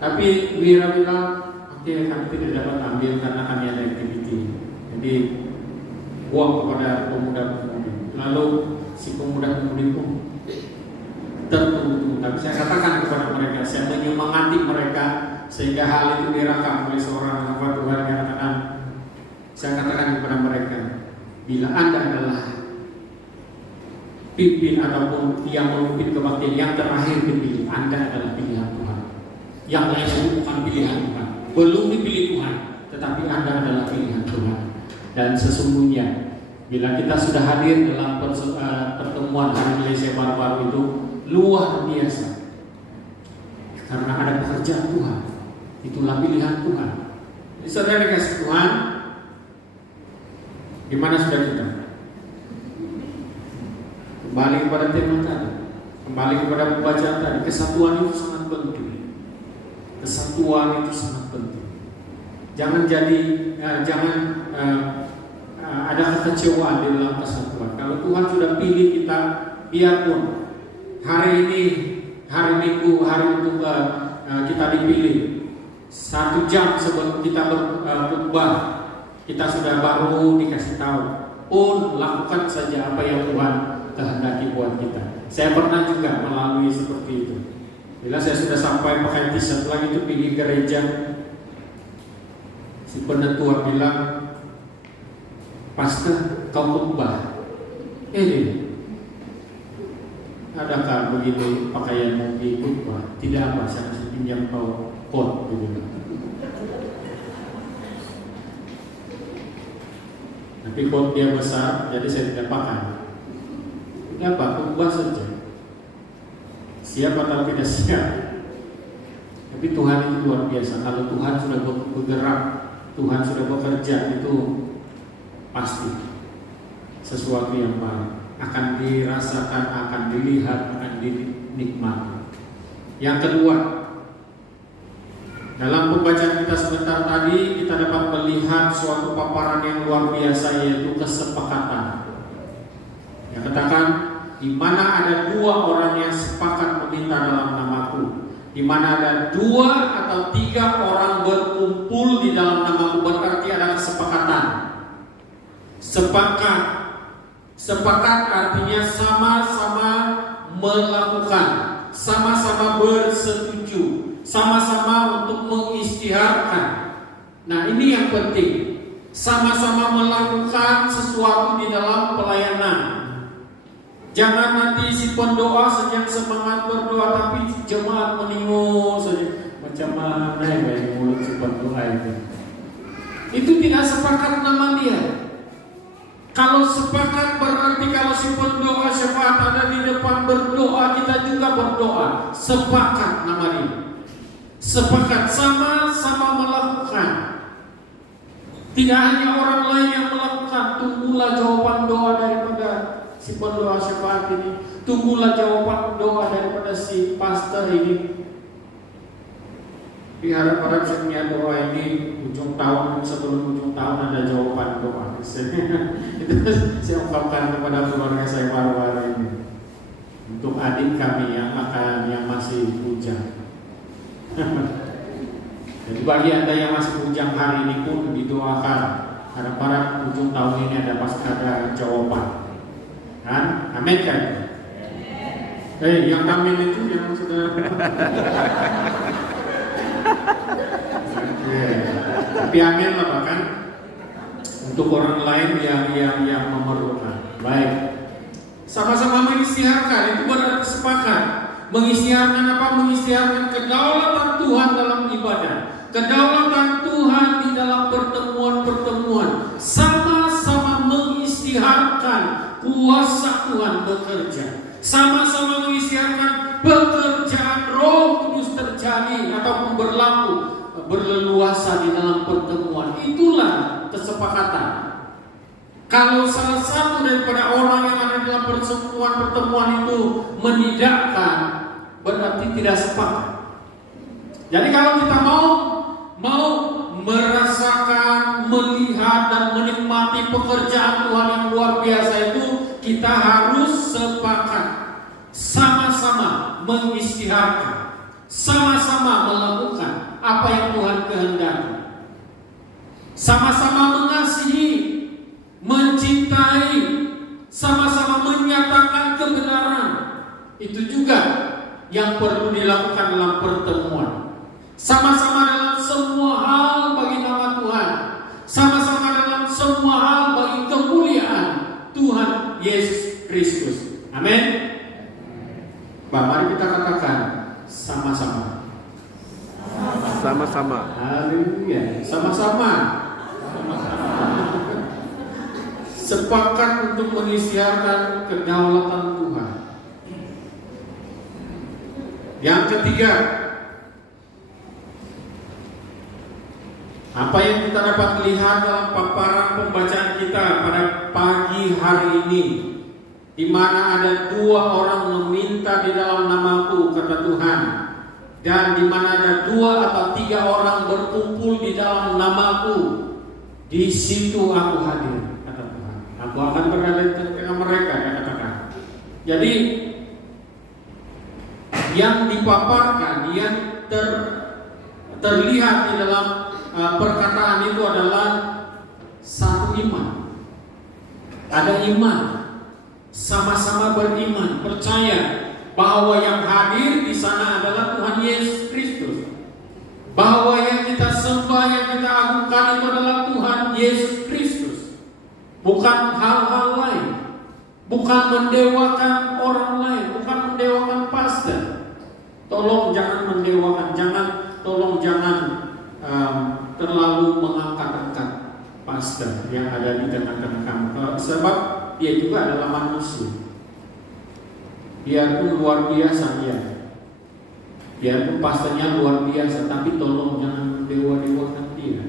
Tapi wira bilang, oke, kami tidak dapat ambil karena kami ada activity. Jadi buang kepada pemuda-pemudi. Lalu si pemuda-pemudi pun tertunggu. Tapi saya katakan kepada mereka, saya menyemangati mereka sehingga hal itu direkam oleh seorang hamba Tuhan yang katakan, saya katakan kepada mereka, bila Anda adalah pimpin ataupun yang memimpin kebaktian yang terakhir dipilih, Anda adalah pilihan Tuhan. Yang lain bukan pilihan Tuhan, belum dipilih Tuhan, tetapi Anda adalah pilihan Tuhan. Dan sesungguhnya bila kita sudah hadir dalam pertemuan hari Malaysia baru-baru itu luar biasa, karena ada pekerjaan Tuhan, itulah pilihan Tuhan. Jadi saudara dikasih Tuhan, gimana sudah kita? Kembali kepada tema tadi, kembali kepada pembacaan tadi, kesatuan itu sangat penting. Kesatuan itu sangat penting. Jangan ada kekecewaan di dalam kesatuan. Kalau Tuhan sudah pilih kita, biarpun hari ini hari Minggu, hari untuk kita dipilih 1 jam sebelum kita berkhotbah, kita sudah baru dikasih tahu, pun lakukan saja apa yang Tuhan kehendaki buat kita. Saya pernah juga melalui seperti itu. Bila saya sudah sampai pakai t-shirt lagi itu pilih gereja, si penetua bilang, Pastor, kau khotbah ini adakah begini pakaian di khotbah? Tidak, apa, saya kasih pinjam kau kot gitu. Tapi kot dia besar, jadi saya tidak pakai. Tidak apa, khotbah saja. Siap atau tidak siap. Tapi Tuhan itu luar biasa. Kalau Tuhan sudah bergerak, Tuhan sudah bekerja, itu pasti sesuatu yang baik akan dirasakan, akan dilihat, akan dinikmati. Yang kedua, dalam pembacaan kita sebentar tadi, kita dapat melihat suatu paparan yang luar biasa, yaitu kesepakatan. Yang katakan, di mana ada 2 orang yang sepakat meminta dalam namaku, di mana ada 2 atau 3 orang berkumpul di dalam namaku, berarti ada kesepakatan. Sepakat artinya sama-sama melakukan, sama-sama bersetuju, sama-sama untuk mengisytiharkan. Nah, ini yang penting, sama-sama melakukan sesuatu di dalam pelayanan. Jangan nanti si pendoa sedang semangat berdoa tapi jemaat meningu saja. Macam mana ya mulut si pendoa itu? Itu tidak sepakat nama dia. Kalau sepakat berarti kalau si pendoa syafaat ada di depan berdoa, kita juga berdoa. Sepakat nama dia. Sepakat, sama-sama melakukan. Tidak hanya orang lain yang melakukan. Tunggulah jawaban doa daripada si pendoa syafaat ini. Tunggulah jawaban doa daripada si pastor ini. Harap-harap saya punya doa ini ujung tahun, sebelum ujung tahun ada jawaban doa. Itu saya ungkapkan kepada keluarga saya baru-baru ini. Untuk adik kami yang masih bujang. Jadi bagi Anda yang masih bujang hari ini pun didoakan. Harap-harap ujung tahun ini ada jawaban. Kan? Amin kan? Yang amin itu yang sudah. Tapi amin lah bahkan untuk orang lain yang memerlukan. Baik. Sama-sama mengisytiharkan, itu berarti sepakat. Mengisytiharkan apa? Mengisytiharkan kedaulatan Tuhan dalam ibadah, kedaulatan Tuhan di dalam pertemuan-pertemuan. Sama-sama mengisytiharkan kuasa Tuhan bekerja. Sama-sama mengisytiharkan pekerjaan Roh Kudus terjadi ataupun berlaku, berleluasa di dalam pertemuan. Itulah kesepakatan. Kalau salah satu daripada orang yang ada dalam pertemuan itu menidakkan, berarti tidak sepakat. Jadi kalau kita mau merasakan, melihat dan menikmati pekerjaan Tuhan yang luar biasa itu, kita harus sepakat, sama-sama mengisytiharkan, sama-sama melakukan apa yang Tuhan kehendaki, sama-sama mengasihi, mencintai, sama-sama menyatakan kebenaran. Itu juga yang perlu dilakukan dalam pertemuan. Sama-sama dalam semua hal bagi nama Tuhan, sama-sama dalam semua hal bagi kemuliaan Tuhan Yesus Kristus. Amin. Mari kita katakan sama-sama. Sama-sama. Haleluya. Sama-sama. Sepakat untuk mengisytiharkan kedaulatan Tuhan. Yang ketiga, apa yang kita dapat lihat dalam paparan pembacaan kita pada pagi hari ini, di mana ada 2 orang meminta di dalam namaku, kata Tuhan, dan di mana ada 2 atau 3 orang berkumpul di dalam namaku, di situ aku hadir, kata Tuhan. Aku akan berada di tengah mereka, ya katakan. Jadi yang dipaparkan, yang terlihat di dalam perkataan itu adalah satu iman. Ada iman, sama-sama beriman, percaya bahwa yang hadir di sana adalah Tuhan Yesus Kristus, bahwa yang kita sembah, yang kita agungkan itu adalah Tuhan Yesus Kristus, bukan hal-hal lain, bukan mendewakan orang lain, bukan mendewakan pastor. Tolong jangan mendewakan, tolong jangan terlalu mengangkat-angkat pastor yang ada di tengah-tengah kamu, sebab dia juga adalah manusia. Dia pun luar biasa, dia pun pastornya luar biasa, tapi tolong jangan mendewa-dewakan dia.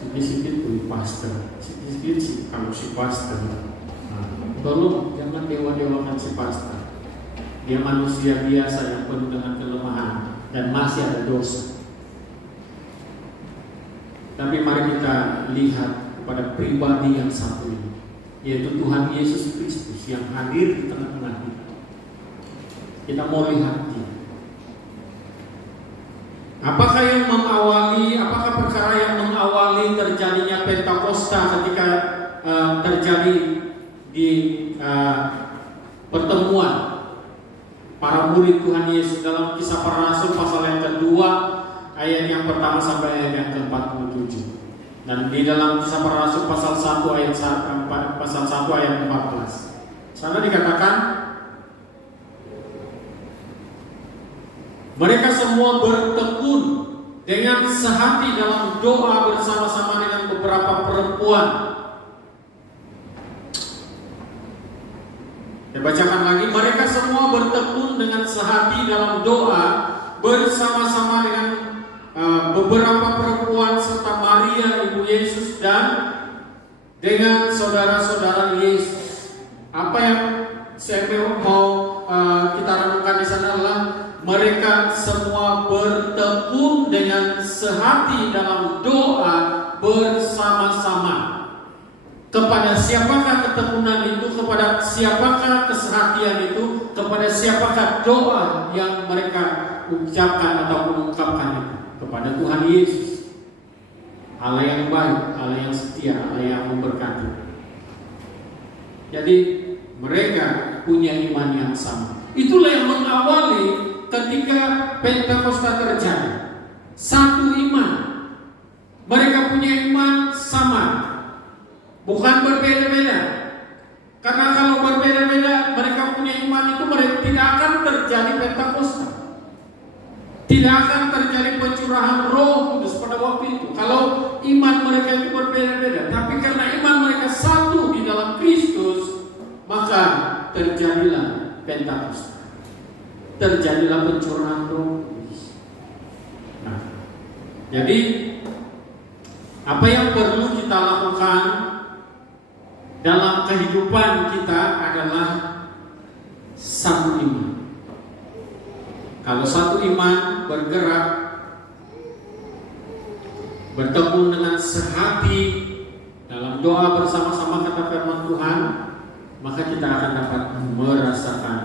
Sedikit tuh pastor, sedikit sih kalau si pastor. Tolong jangan dewa-dewakan si pastor. Dia manusia biasa yang penuh dengan kelemahan dan masih ada dosa. Tapi mari kita lihat kepada pribadi yang satu ini, yaitu Tuhan Yesus Kristus yang hadir di tengah-tengah kita. Kita mau lihat dia. Apakah perkara yang mengawali terjadinya Pentakosta ketika terjadi di pertemuan para murid Tuhan Yesus dalam Kisah Para Rasul pasal yang kedua ayat yang pertama sampai ayat yang ke-47, dan di dalam Kisah Para Rasul pasal 1 ayat 14. Sana dikatakan, mereka semua bertekun dengan sehati dalam doa bersama-sama dengan beberapa perempuan. Saya bacakan lagi, mereka semua bertekun dengan sehati dalam doa bersama-sama dengan beberapa perempuan serta Maria ibu Yesus dan dengan saudara-saudara Yesus. Apa yang saya mau kita renungkan di sana adalah mereka semua bertekun dengan sehati dalam doa bersama-sama. Kepada siapakah ketekunan itu, kepada siapakah kesehatian itu, kepada siapakah doa yang mereka ucapkan atau mengungkapkan itu? Kepada Tuhan Yesus, Allah yang baik, Allah yang setia, Allah yang memberkati. Jadi mereka punya iman yang sama. Itulah yang mengawali ketika Pentakosta terjadi. Satu iman. Mereka punya iman sama, bukan berbeda-beda. Karena kalau berbeda-beda, mereka punya iman itu, mereka tidak akan terjadi Pentakosta. Tidak akan terjadi pencurahan Roh Kudus pada waktu itu. Kalau iman mereka itu berbeda-beda, tapi karena iman mereka satu di dalam Kristus, maka terjadilah Pentakosta. Terjadilah pencurahan Roh Kudus. Nah, jadi apa yang perlu kita lakukan dalam kehidupan kita adalah satu iman. Kalau satu iman bergerak, bertemu dengan sehati dalam doa bersama-sama kata firman Tuhan, maka kita akan dapat merasakan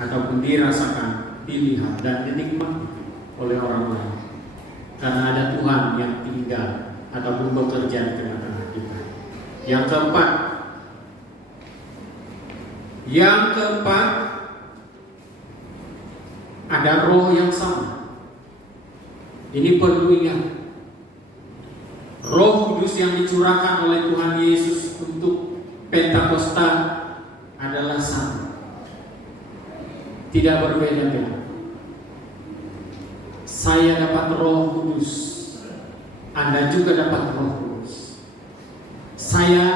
ataupun dirasakan, dilihat dan dinikmati oleh orang lain. Karena ada Tuhan yang tinggal ataupun bekerja di tengah-tengah kita. Yang keempat, ada roh yang sama. Ini perlu ingat. Roh Kudus yang dicurahkan oleh Tuhan Yesus untuk Pentakosta adalah sama, tidak berbeda-beda. Saya dapat Roh Kudus, Anda juga dapat Roh Kudus. Saya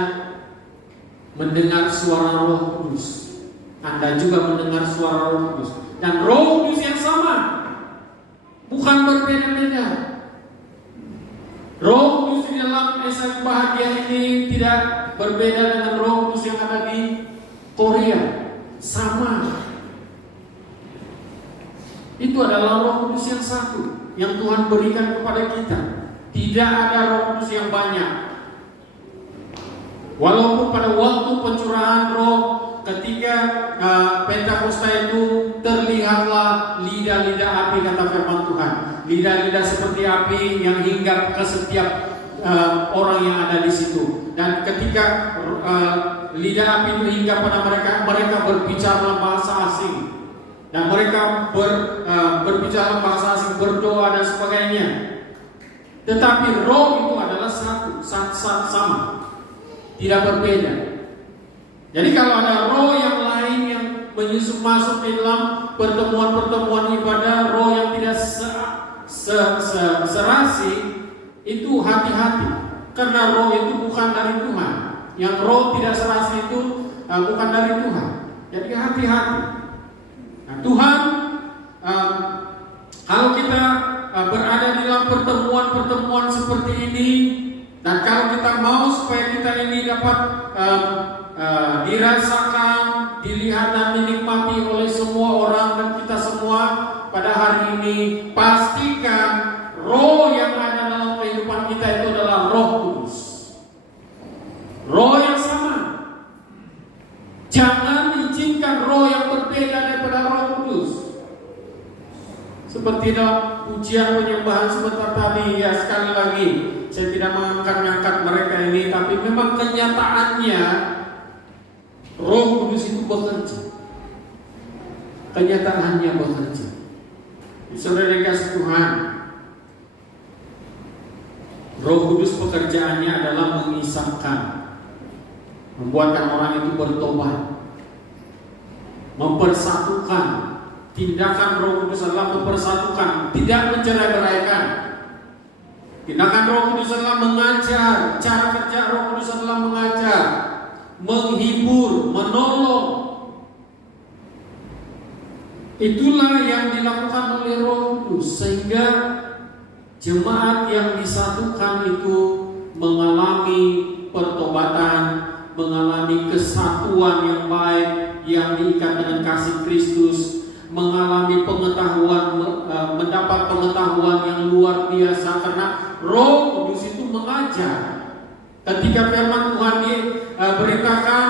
mendengar suara Roh Kudus, Anda juga mendengar suara Roh Kudus. Dan Roh Kudus yang sama, bukan berbeda-beda. Roh Kudus di dalam Esa Bahagia ini tidak berbeda dengan Roh Kudus yang ada di Korea. Sama. Itu adalah Roh Kudus yang satu yang Tuhan berikan kepada kita. Tidak ada Roh Kudus yang banyak. Walaupun pada waktu pencurahan Roh ketika Pentakosta itu terlihatlah lidah-lidah api, kata firman Tuhan. Lidah-lidah seperti api yang hinggap ke setiap orang yang ada di situ. Dan ketika lidah api itu hinggap pada mereka, mereka berbicara dalam bahasa asing. Dan mereka berbicara bahasa asing, berdoa dan sebagainya. Tetapi roh itu adalah satu, sama, tidak berbeda. Jadi kalau ada roh yang lain yang menyusup masuk di dalam pertemuan-pertemuan ibadah, roh yang tidak serasi, itu hati-hati. Karena roh itu bukan dari Tuhan. Yang roh tidak serasi itu bukan dari Tuhan. Jadi hati-hati. Nah, Tuhan, kalau kita berada di dalam pertemuan-pertemuan seperti ini, dan kalau kita mau supaya kita ini dapat dirasakan, dilihat dan dinikmati oleh semua orang dan kita semua pada hari ini, pastikan roh yang ada dalam kehidupan kita itu adalah Roh Kudus, roh yang sama. Jangan izinkan roh yang berbeda daripada Roh Kudus. Seperti dalam pujian penyembahan sebentar tadi, ya sekali lagi saya tidak mengangkat mereka ini, tapi memang kenyataannya Roh Kudus itu bekerja. Kenyataannya bekerja. Saudara kasih Tuhan, Roh Kudus pekerjaannya adalah mengisahkan, membuatkan orang itu bertobat, mempersatukan. Tindakan Roh Kudus adalah mempersatukan, tidak mencerai-beraikan. Tindakan Roh Kudus adalah mengajar. Cara kerja Roh Kudus adalah mengajar, menghibur, menolong. Itulah yang dilakukan oleh Roh Kudus, sehingga jemaat yang disatukan itu mengalami pertobatan, mengalami kesatuan yang baik yang diikat dengan kasih Kristus, mengalami pengetahuan, mendapat pengetahuan yang luar biasa karena Roh Kudus itu mengajar. Ketika firman Tuhan diberitakan,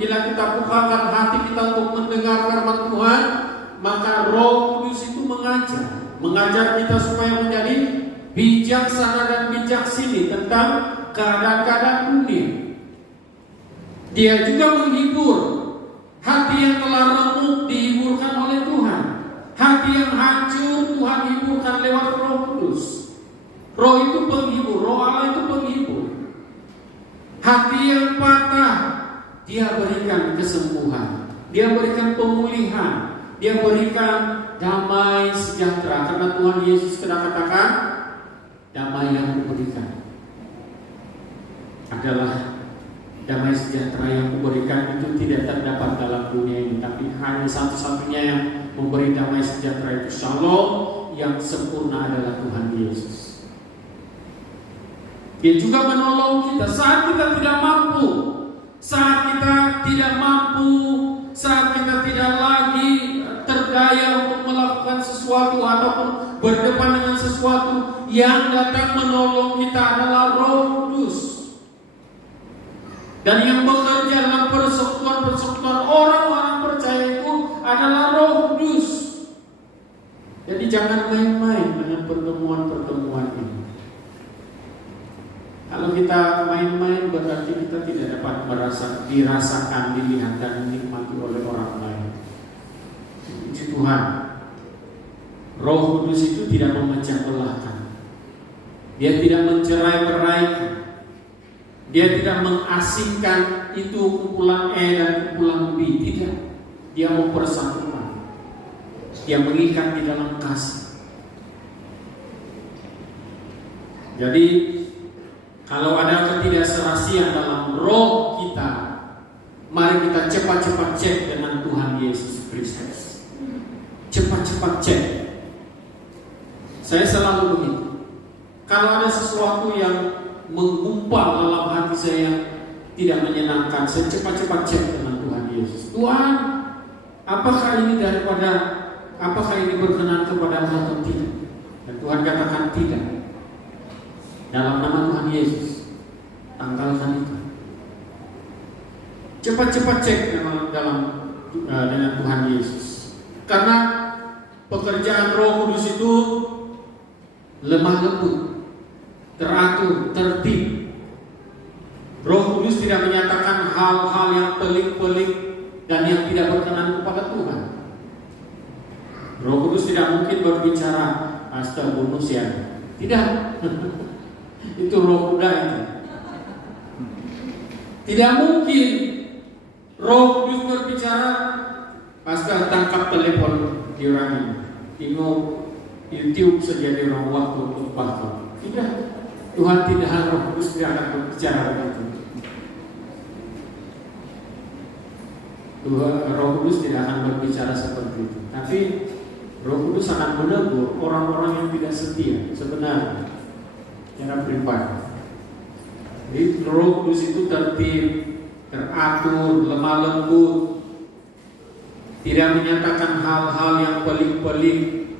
bila kita bukakan hati kita untuk mendengar firman Tuhan, maka Roh Kudus itu mengajar kita supaya menjadi bijaksana dan bijaksini tentang keadaan-keadaan dunia. Dia juga menghibur. Hati yang telah remuk dihiburkan oleh Tuhan. Hati yang hancur Tuhan hiburkan lewat Roh Kudus. Roh itu penghibur, Roh Allah itu penghibur. Hati yang patah, Dia berikan kesembuhan, Dia berikan pemulihan, Dia berikan damai sejahtera. Karena Tuhan Yesus telah katakan, damai yang kuberikan adalah damai sejahtera yang kuberikan itu tidak terdapat dalam dunia ini, tapi hanya satu-satunya yang memberi damai sejahtera itu Shalom yang sempurna adalah Tuhan Yesus. Dia juga menolong kita saat kita tidak mampu, saat kita tidak lagi terdaya untuk melakukan berdepan dengan sesuatu, yang datang menolong kita adalah Roh Kudus. Dan yang bekerja dalam persekutuan orang-orang percaya itu adalah Roh Kudus. Jadi jangan main-main dengan pertemuan-pertemuan ini. Kalau kita main-main berarti kita tidak dapat dirasakan, dilihat dan dinikmati oleh orang lain. Puji Tuhan. Roh Kudus itu tidak memecah belahkan. Dia tidak mencerai-beraikan. Dia tidak mengasingkan itu kumpulan E dan kumpulan B. Tidak. Dia mempersatukan. Dia mengikat di dalam kasih. Jadi kalau ada ketidakserasian dalam roh kita, mari kita cepat-cepat cek dengan Tuhan Yesus Kristus. Cepat-cepat cek. Saya selalu begitu. Kalau ada sesuatu yang menggumpal dalam hati saya yang tidak menyenangkan, saya cepat-cepat cek dengan Tuhan Yesus. Tuhan, apakah ini berkenan kepada Allah atau tidak? Dan Tuhan katakan tidak. Dalam nama Tuhan Yesus, tanggalkan itu. Cepat-cepat cek dengan Tuhan Yesus. Karena pekerjaan Roh Kudus itu lemah lembut, teratur, tertib. Roh Kudus tidak menyatakan hal-hal yang pelik-pelik dan yang tidak berkenan kepada Tuhan. Roh Kudus tidak mungkin berbicara astagfirullah ya. Tidak. Itu roh kuda itu. Tidak mungkin Roh Kudus berbicara pasca tangkap telepon di orang ini. Tengok YouTube saja di orang waktu untuk pastor. Tidak. Tuhan tidak, Roh Kudus tidak akan berbicara begitu. Roh Kudus tidak akan berbicara seperti itu. Tapi Roh Kudus akan menegur orang-orang yang tidak setia sebenarnya, secara pribadi. Jadi Roh Kudus itu tertib, teratur, lemah lembut, tidak menyatakan hal-hal yang pelik-pelik.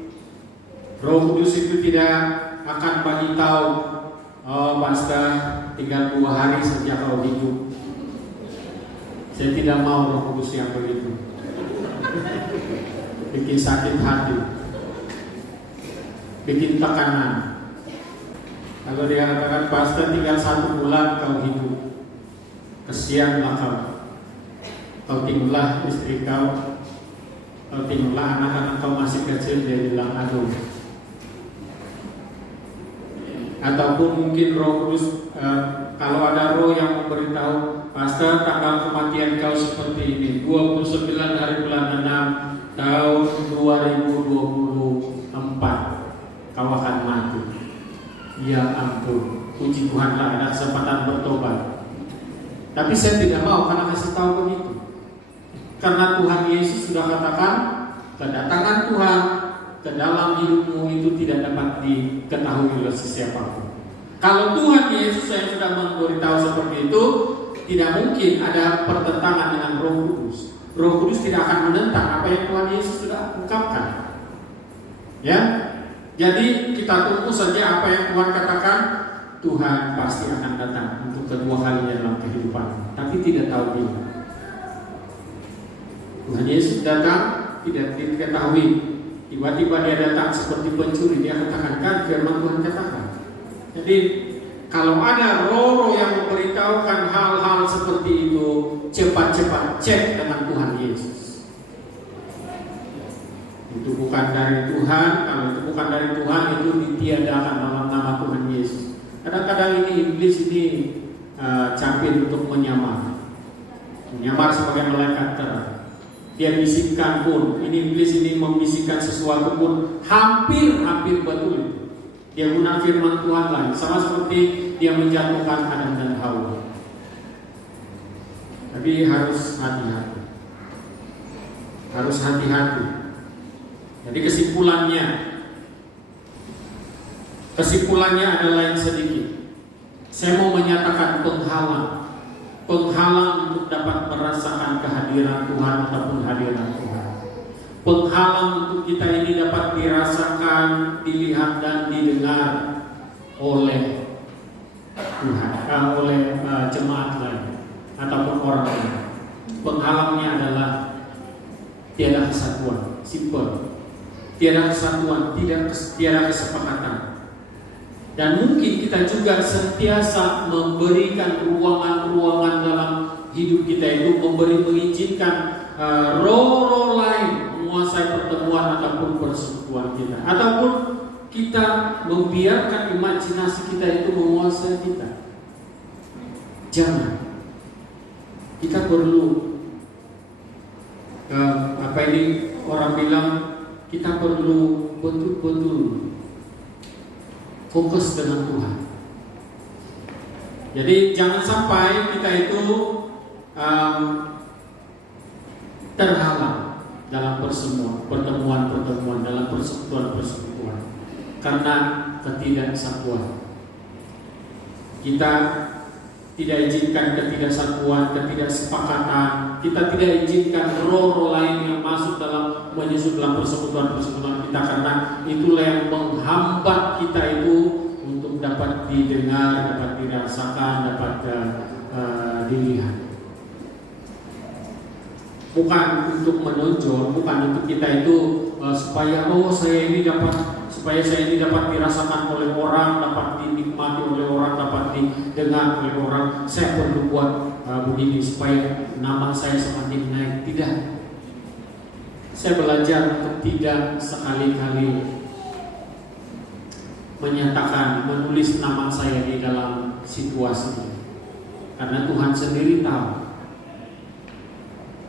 Roh Kudus itu tidak akan bagi tahu, oh pastor tinggal 2 hari sejak kau hidup. Saya tidak mau Roh Kudus yang begitu. Bikin sakit hati, bikin tekanan. Kalau dia katakan pastor tinggal 1 bulan kau hidup, kesianlah kau tinggallah istri kau tinggallah anak-anak kau masih kecil, dia bilang aduh. Ataupun mungkin Roh Kudus, kalau ada roh yang memberitahu pastor tanggal kematian kau seperti ini, 29 hari bulan 6 tahun 2024 kau akan mati. Ya ampun, puji Tuhanlah ada kesempatan bertobat. Tapi saya tidak mau karena kasih tahu begitu. Karena Tuhan Yesus sudah katakan, kedatangan Tuhan ke dalam hidupmu itu tidak dapat diketahui oleh siapapun. Kalau Tuhan Yesus yang sudah memberitahu seperti itu, tidak mungkin ada pertentangan dengan Roh Kudus. Roh Kudus tidak akan menentang apa yang Tuhan Yesus sudah ungkapkan. Ya, jadi kita tunggu saja apa yang Tuhan katakan. Tuhan pasti akan datang untuk kedua kalinya dalam kehidupan, tapi tidak tahu bila. Tuhan Yesus datang tidak diketahui. Tiba-tiba dia datang seperti pencuri. Dia katakan, kan firman Tuhan katakan. Jadi kalau ada roh-roh yang memberitahukan hal-hal seperti itu, cepat-cepat cek dengan Tuhan Yesus. Itu bukan dari Tuhan. Kalau itu bukan dari Tuhan, itu ditiadakan dalam nama Tuhan Yesus. Kadang-kadang ini iblis ini campur untuk menyamar sebagai malaikat terang. Dia bisikkan pun, ini iblis ini membisikkan sesuatu pun hampir betul itu. Dia guna firman Tuhan lagi, sama seperti dia menjatuhkan Adam dan Hawa. Tapi harus hati-hati. Harus hati-hati. Jadi kesimpulannya adalah yang sedikit. Saya mau menyatakan penghalang untuk dapat merasakan kehadiran Tuhan ataupun hadiran Tuhan. penghalang untuk kita ini dapat dirasakan, dilihat dan didengar oleh Tuhan, oleh jemaat lain ataupun orang lain. Penghalangnya adalah tiada kesatuan, simple. Tiada kesatuan, tiada kesepakatan. Dan mungkin kita juga sentiasa memberikan ruangan-ruangan dalam hidup kita itu, mengizinkan roh-roh lain menguasai pertemuan ataupun persekutuan kita, ataupun kita membiarkan imajinasi kita itu menguasai kita. Jangan. Kita perlu orang bilang, kita perlu betul-betul fokus dengan Tuhan. Jadi jangan sampai kita itu terhalang dalam pertemuan, dalam persekutuan karena ketidaksatuan. Kita tidak izinkan ketidaksatuan, ketidaksepakatan. Kita tidak izinkan roh-roh lain yang menyusup dalam persekutuan kita, karena itulah yang menghambat kita itu untuk dapat didengar, dapat dirasakan, dapat dilihat. Bukan untuk menonjol, bukan untuk kita itu supaya saya ini dapat dirasakan oleh orang, dapat dinikmati oleh orang, dapat didengar oleh orang. Saya perlu buat begini supaya nama saya semakin naik. Tidak. Saya belajar untuk tidak sekali-kali menulis nama saya di dalam situasi, karena Tuhan sendiri tahu.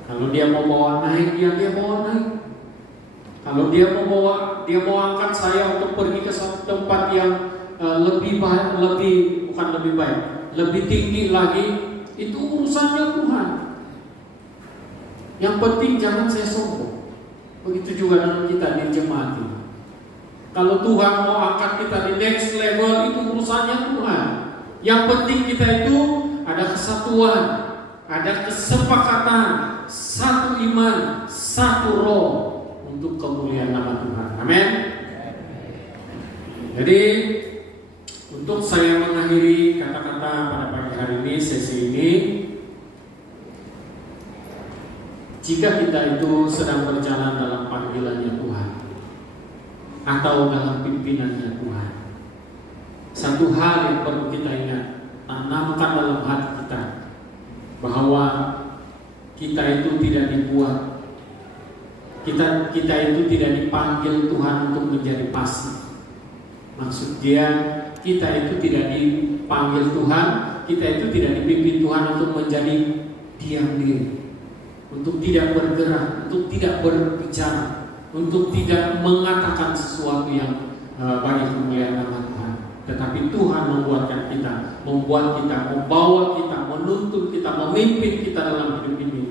Kalau dia mau bawa naik, dia bawa naik. Kalau dia mau angkat saya untuk pergi ke satu tempat yang lebih tinggi lagi, itu urusannya Tuhan. Yang penting jangan saya sombong. Begitu juga dengan kita di jemaat ini. Kalau Tuhan mau angkat kita di next level, itu urusannya Tuhan. Yang penting kita itu ada kesatuan, ada kesepakatan, satu iman, satu roh untuk kemuliaan nama Tuhan. Amin. Jadi untuk saya mengakhiri kata-kata pada pagi hari ini, sesi ini, jika kita itu sedang berjalan dalam panggilannya Tuhan atau dalam pimpinannya Tuhan, satu hal yang perlu kita ingat, tanamkan dalam hati kita bahwa kita itu tidak dibuat, kita itu tidak dipanggil Tuhan untuk menjadi pasif. Maksud dia, kita itu tidak dipanggil Tuhan, kita itu tidak dipimpin Tuhan untuk menjadi diam diri, untuk tidak bergerak, untuk tidak berbicara, untuk tidak mengatakan sesuatu yang bagi kemuliaan nama Tuhan. Tetapi Tuhan membuat kita, membawa kita, menuntun kita, memimpin kita dalam hidup ini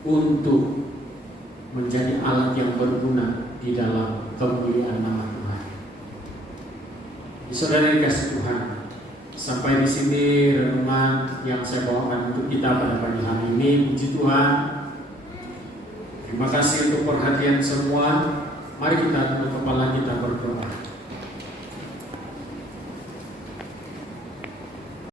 untuk menjadi alat yang berguna di dalam kemuliaan nama Tuhan. Saudara dikasih Tuhan, sampai di sini renungan yang saya bawakan untuk kita pada pagi hari ini. Puji Tuhan. Terima kasih untuk perhatian semua. Mari kita tutup kepala kita berdoa.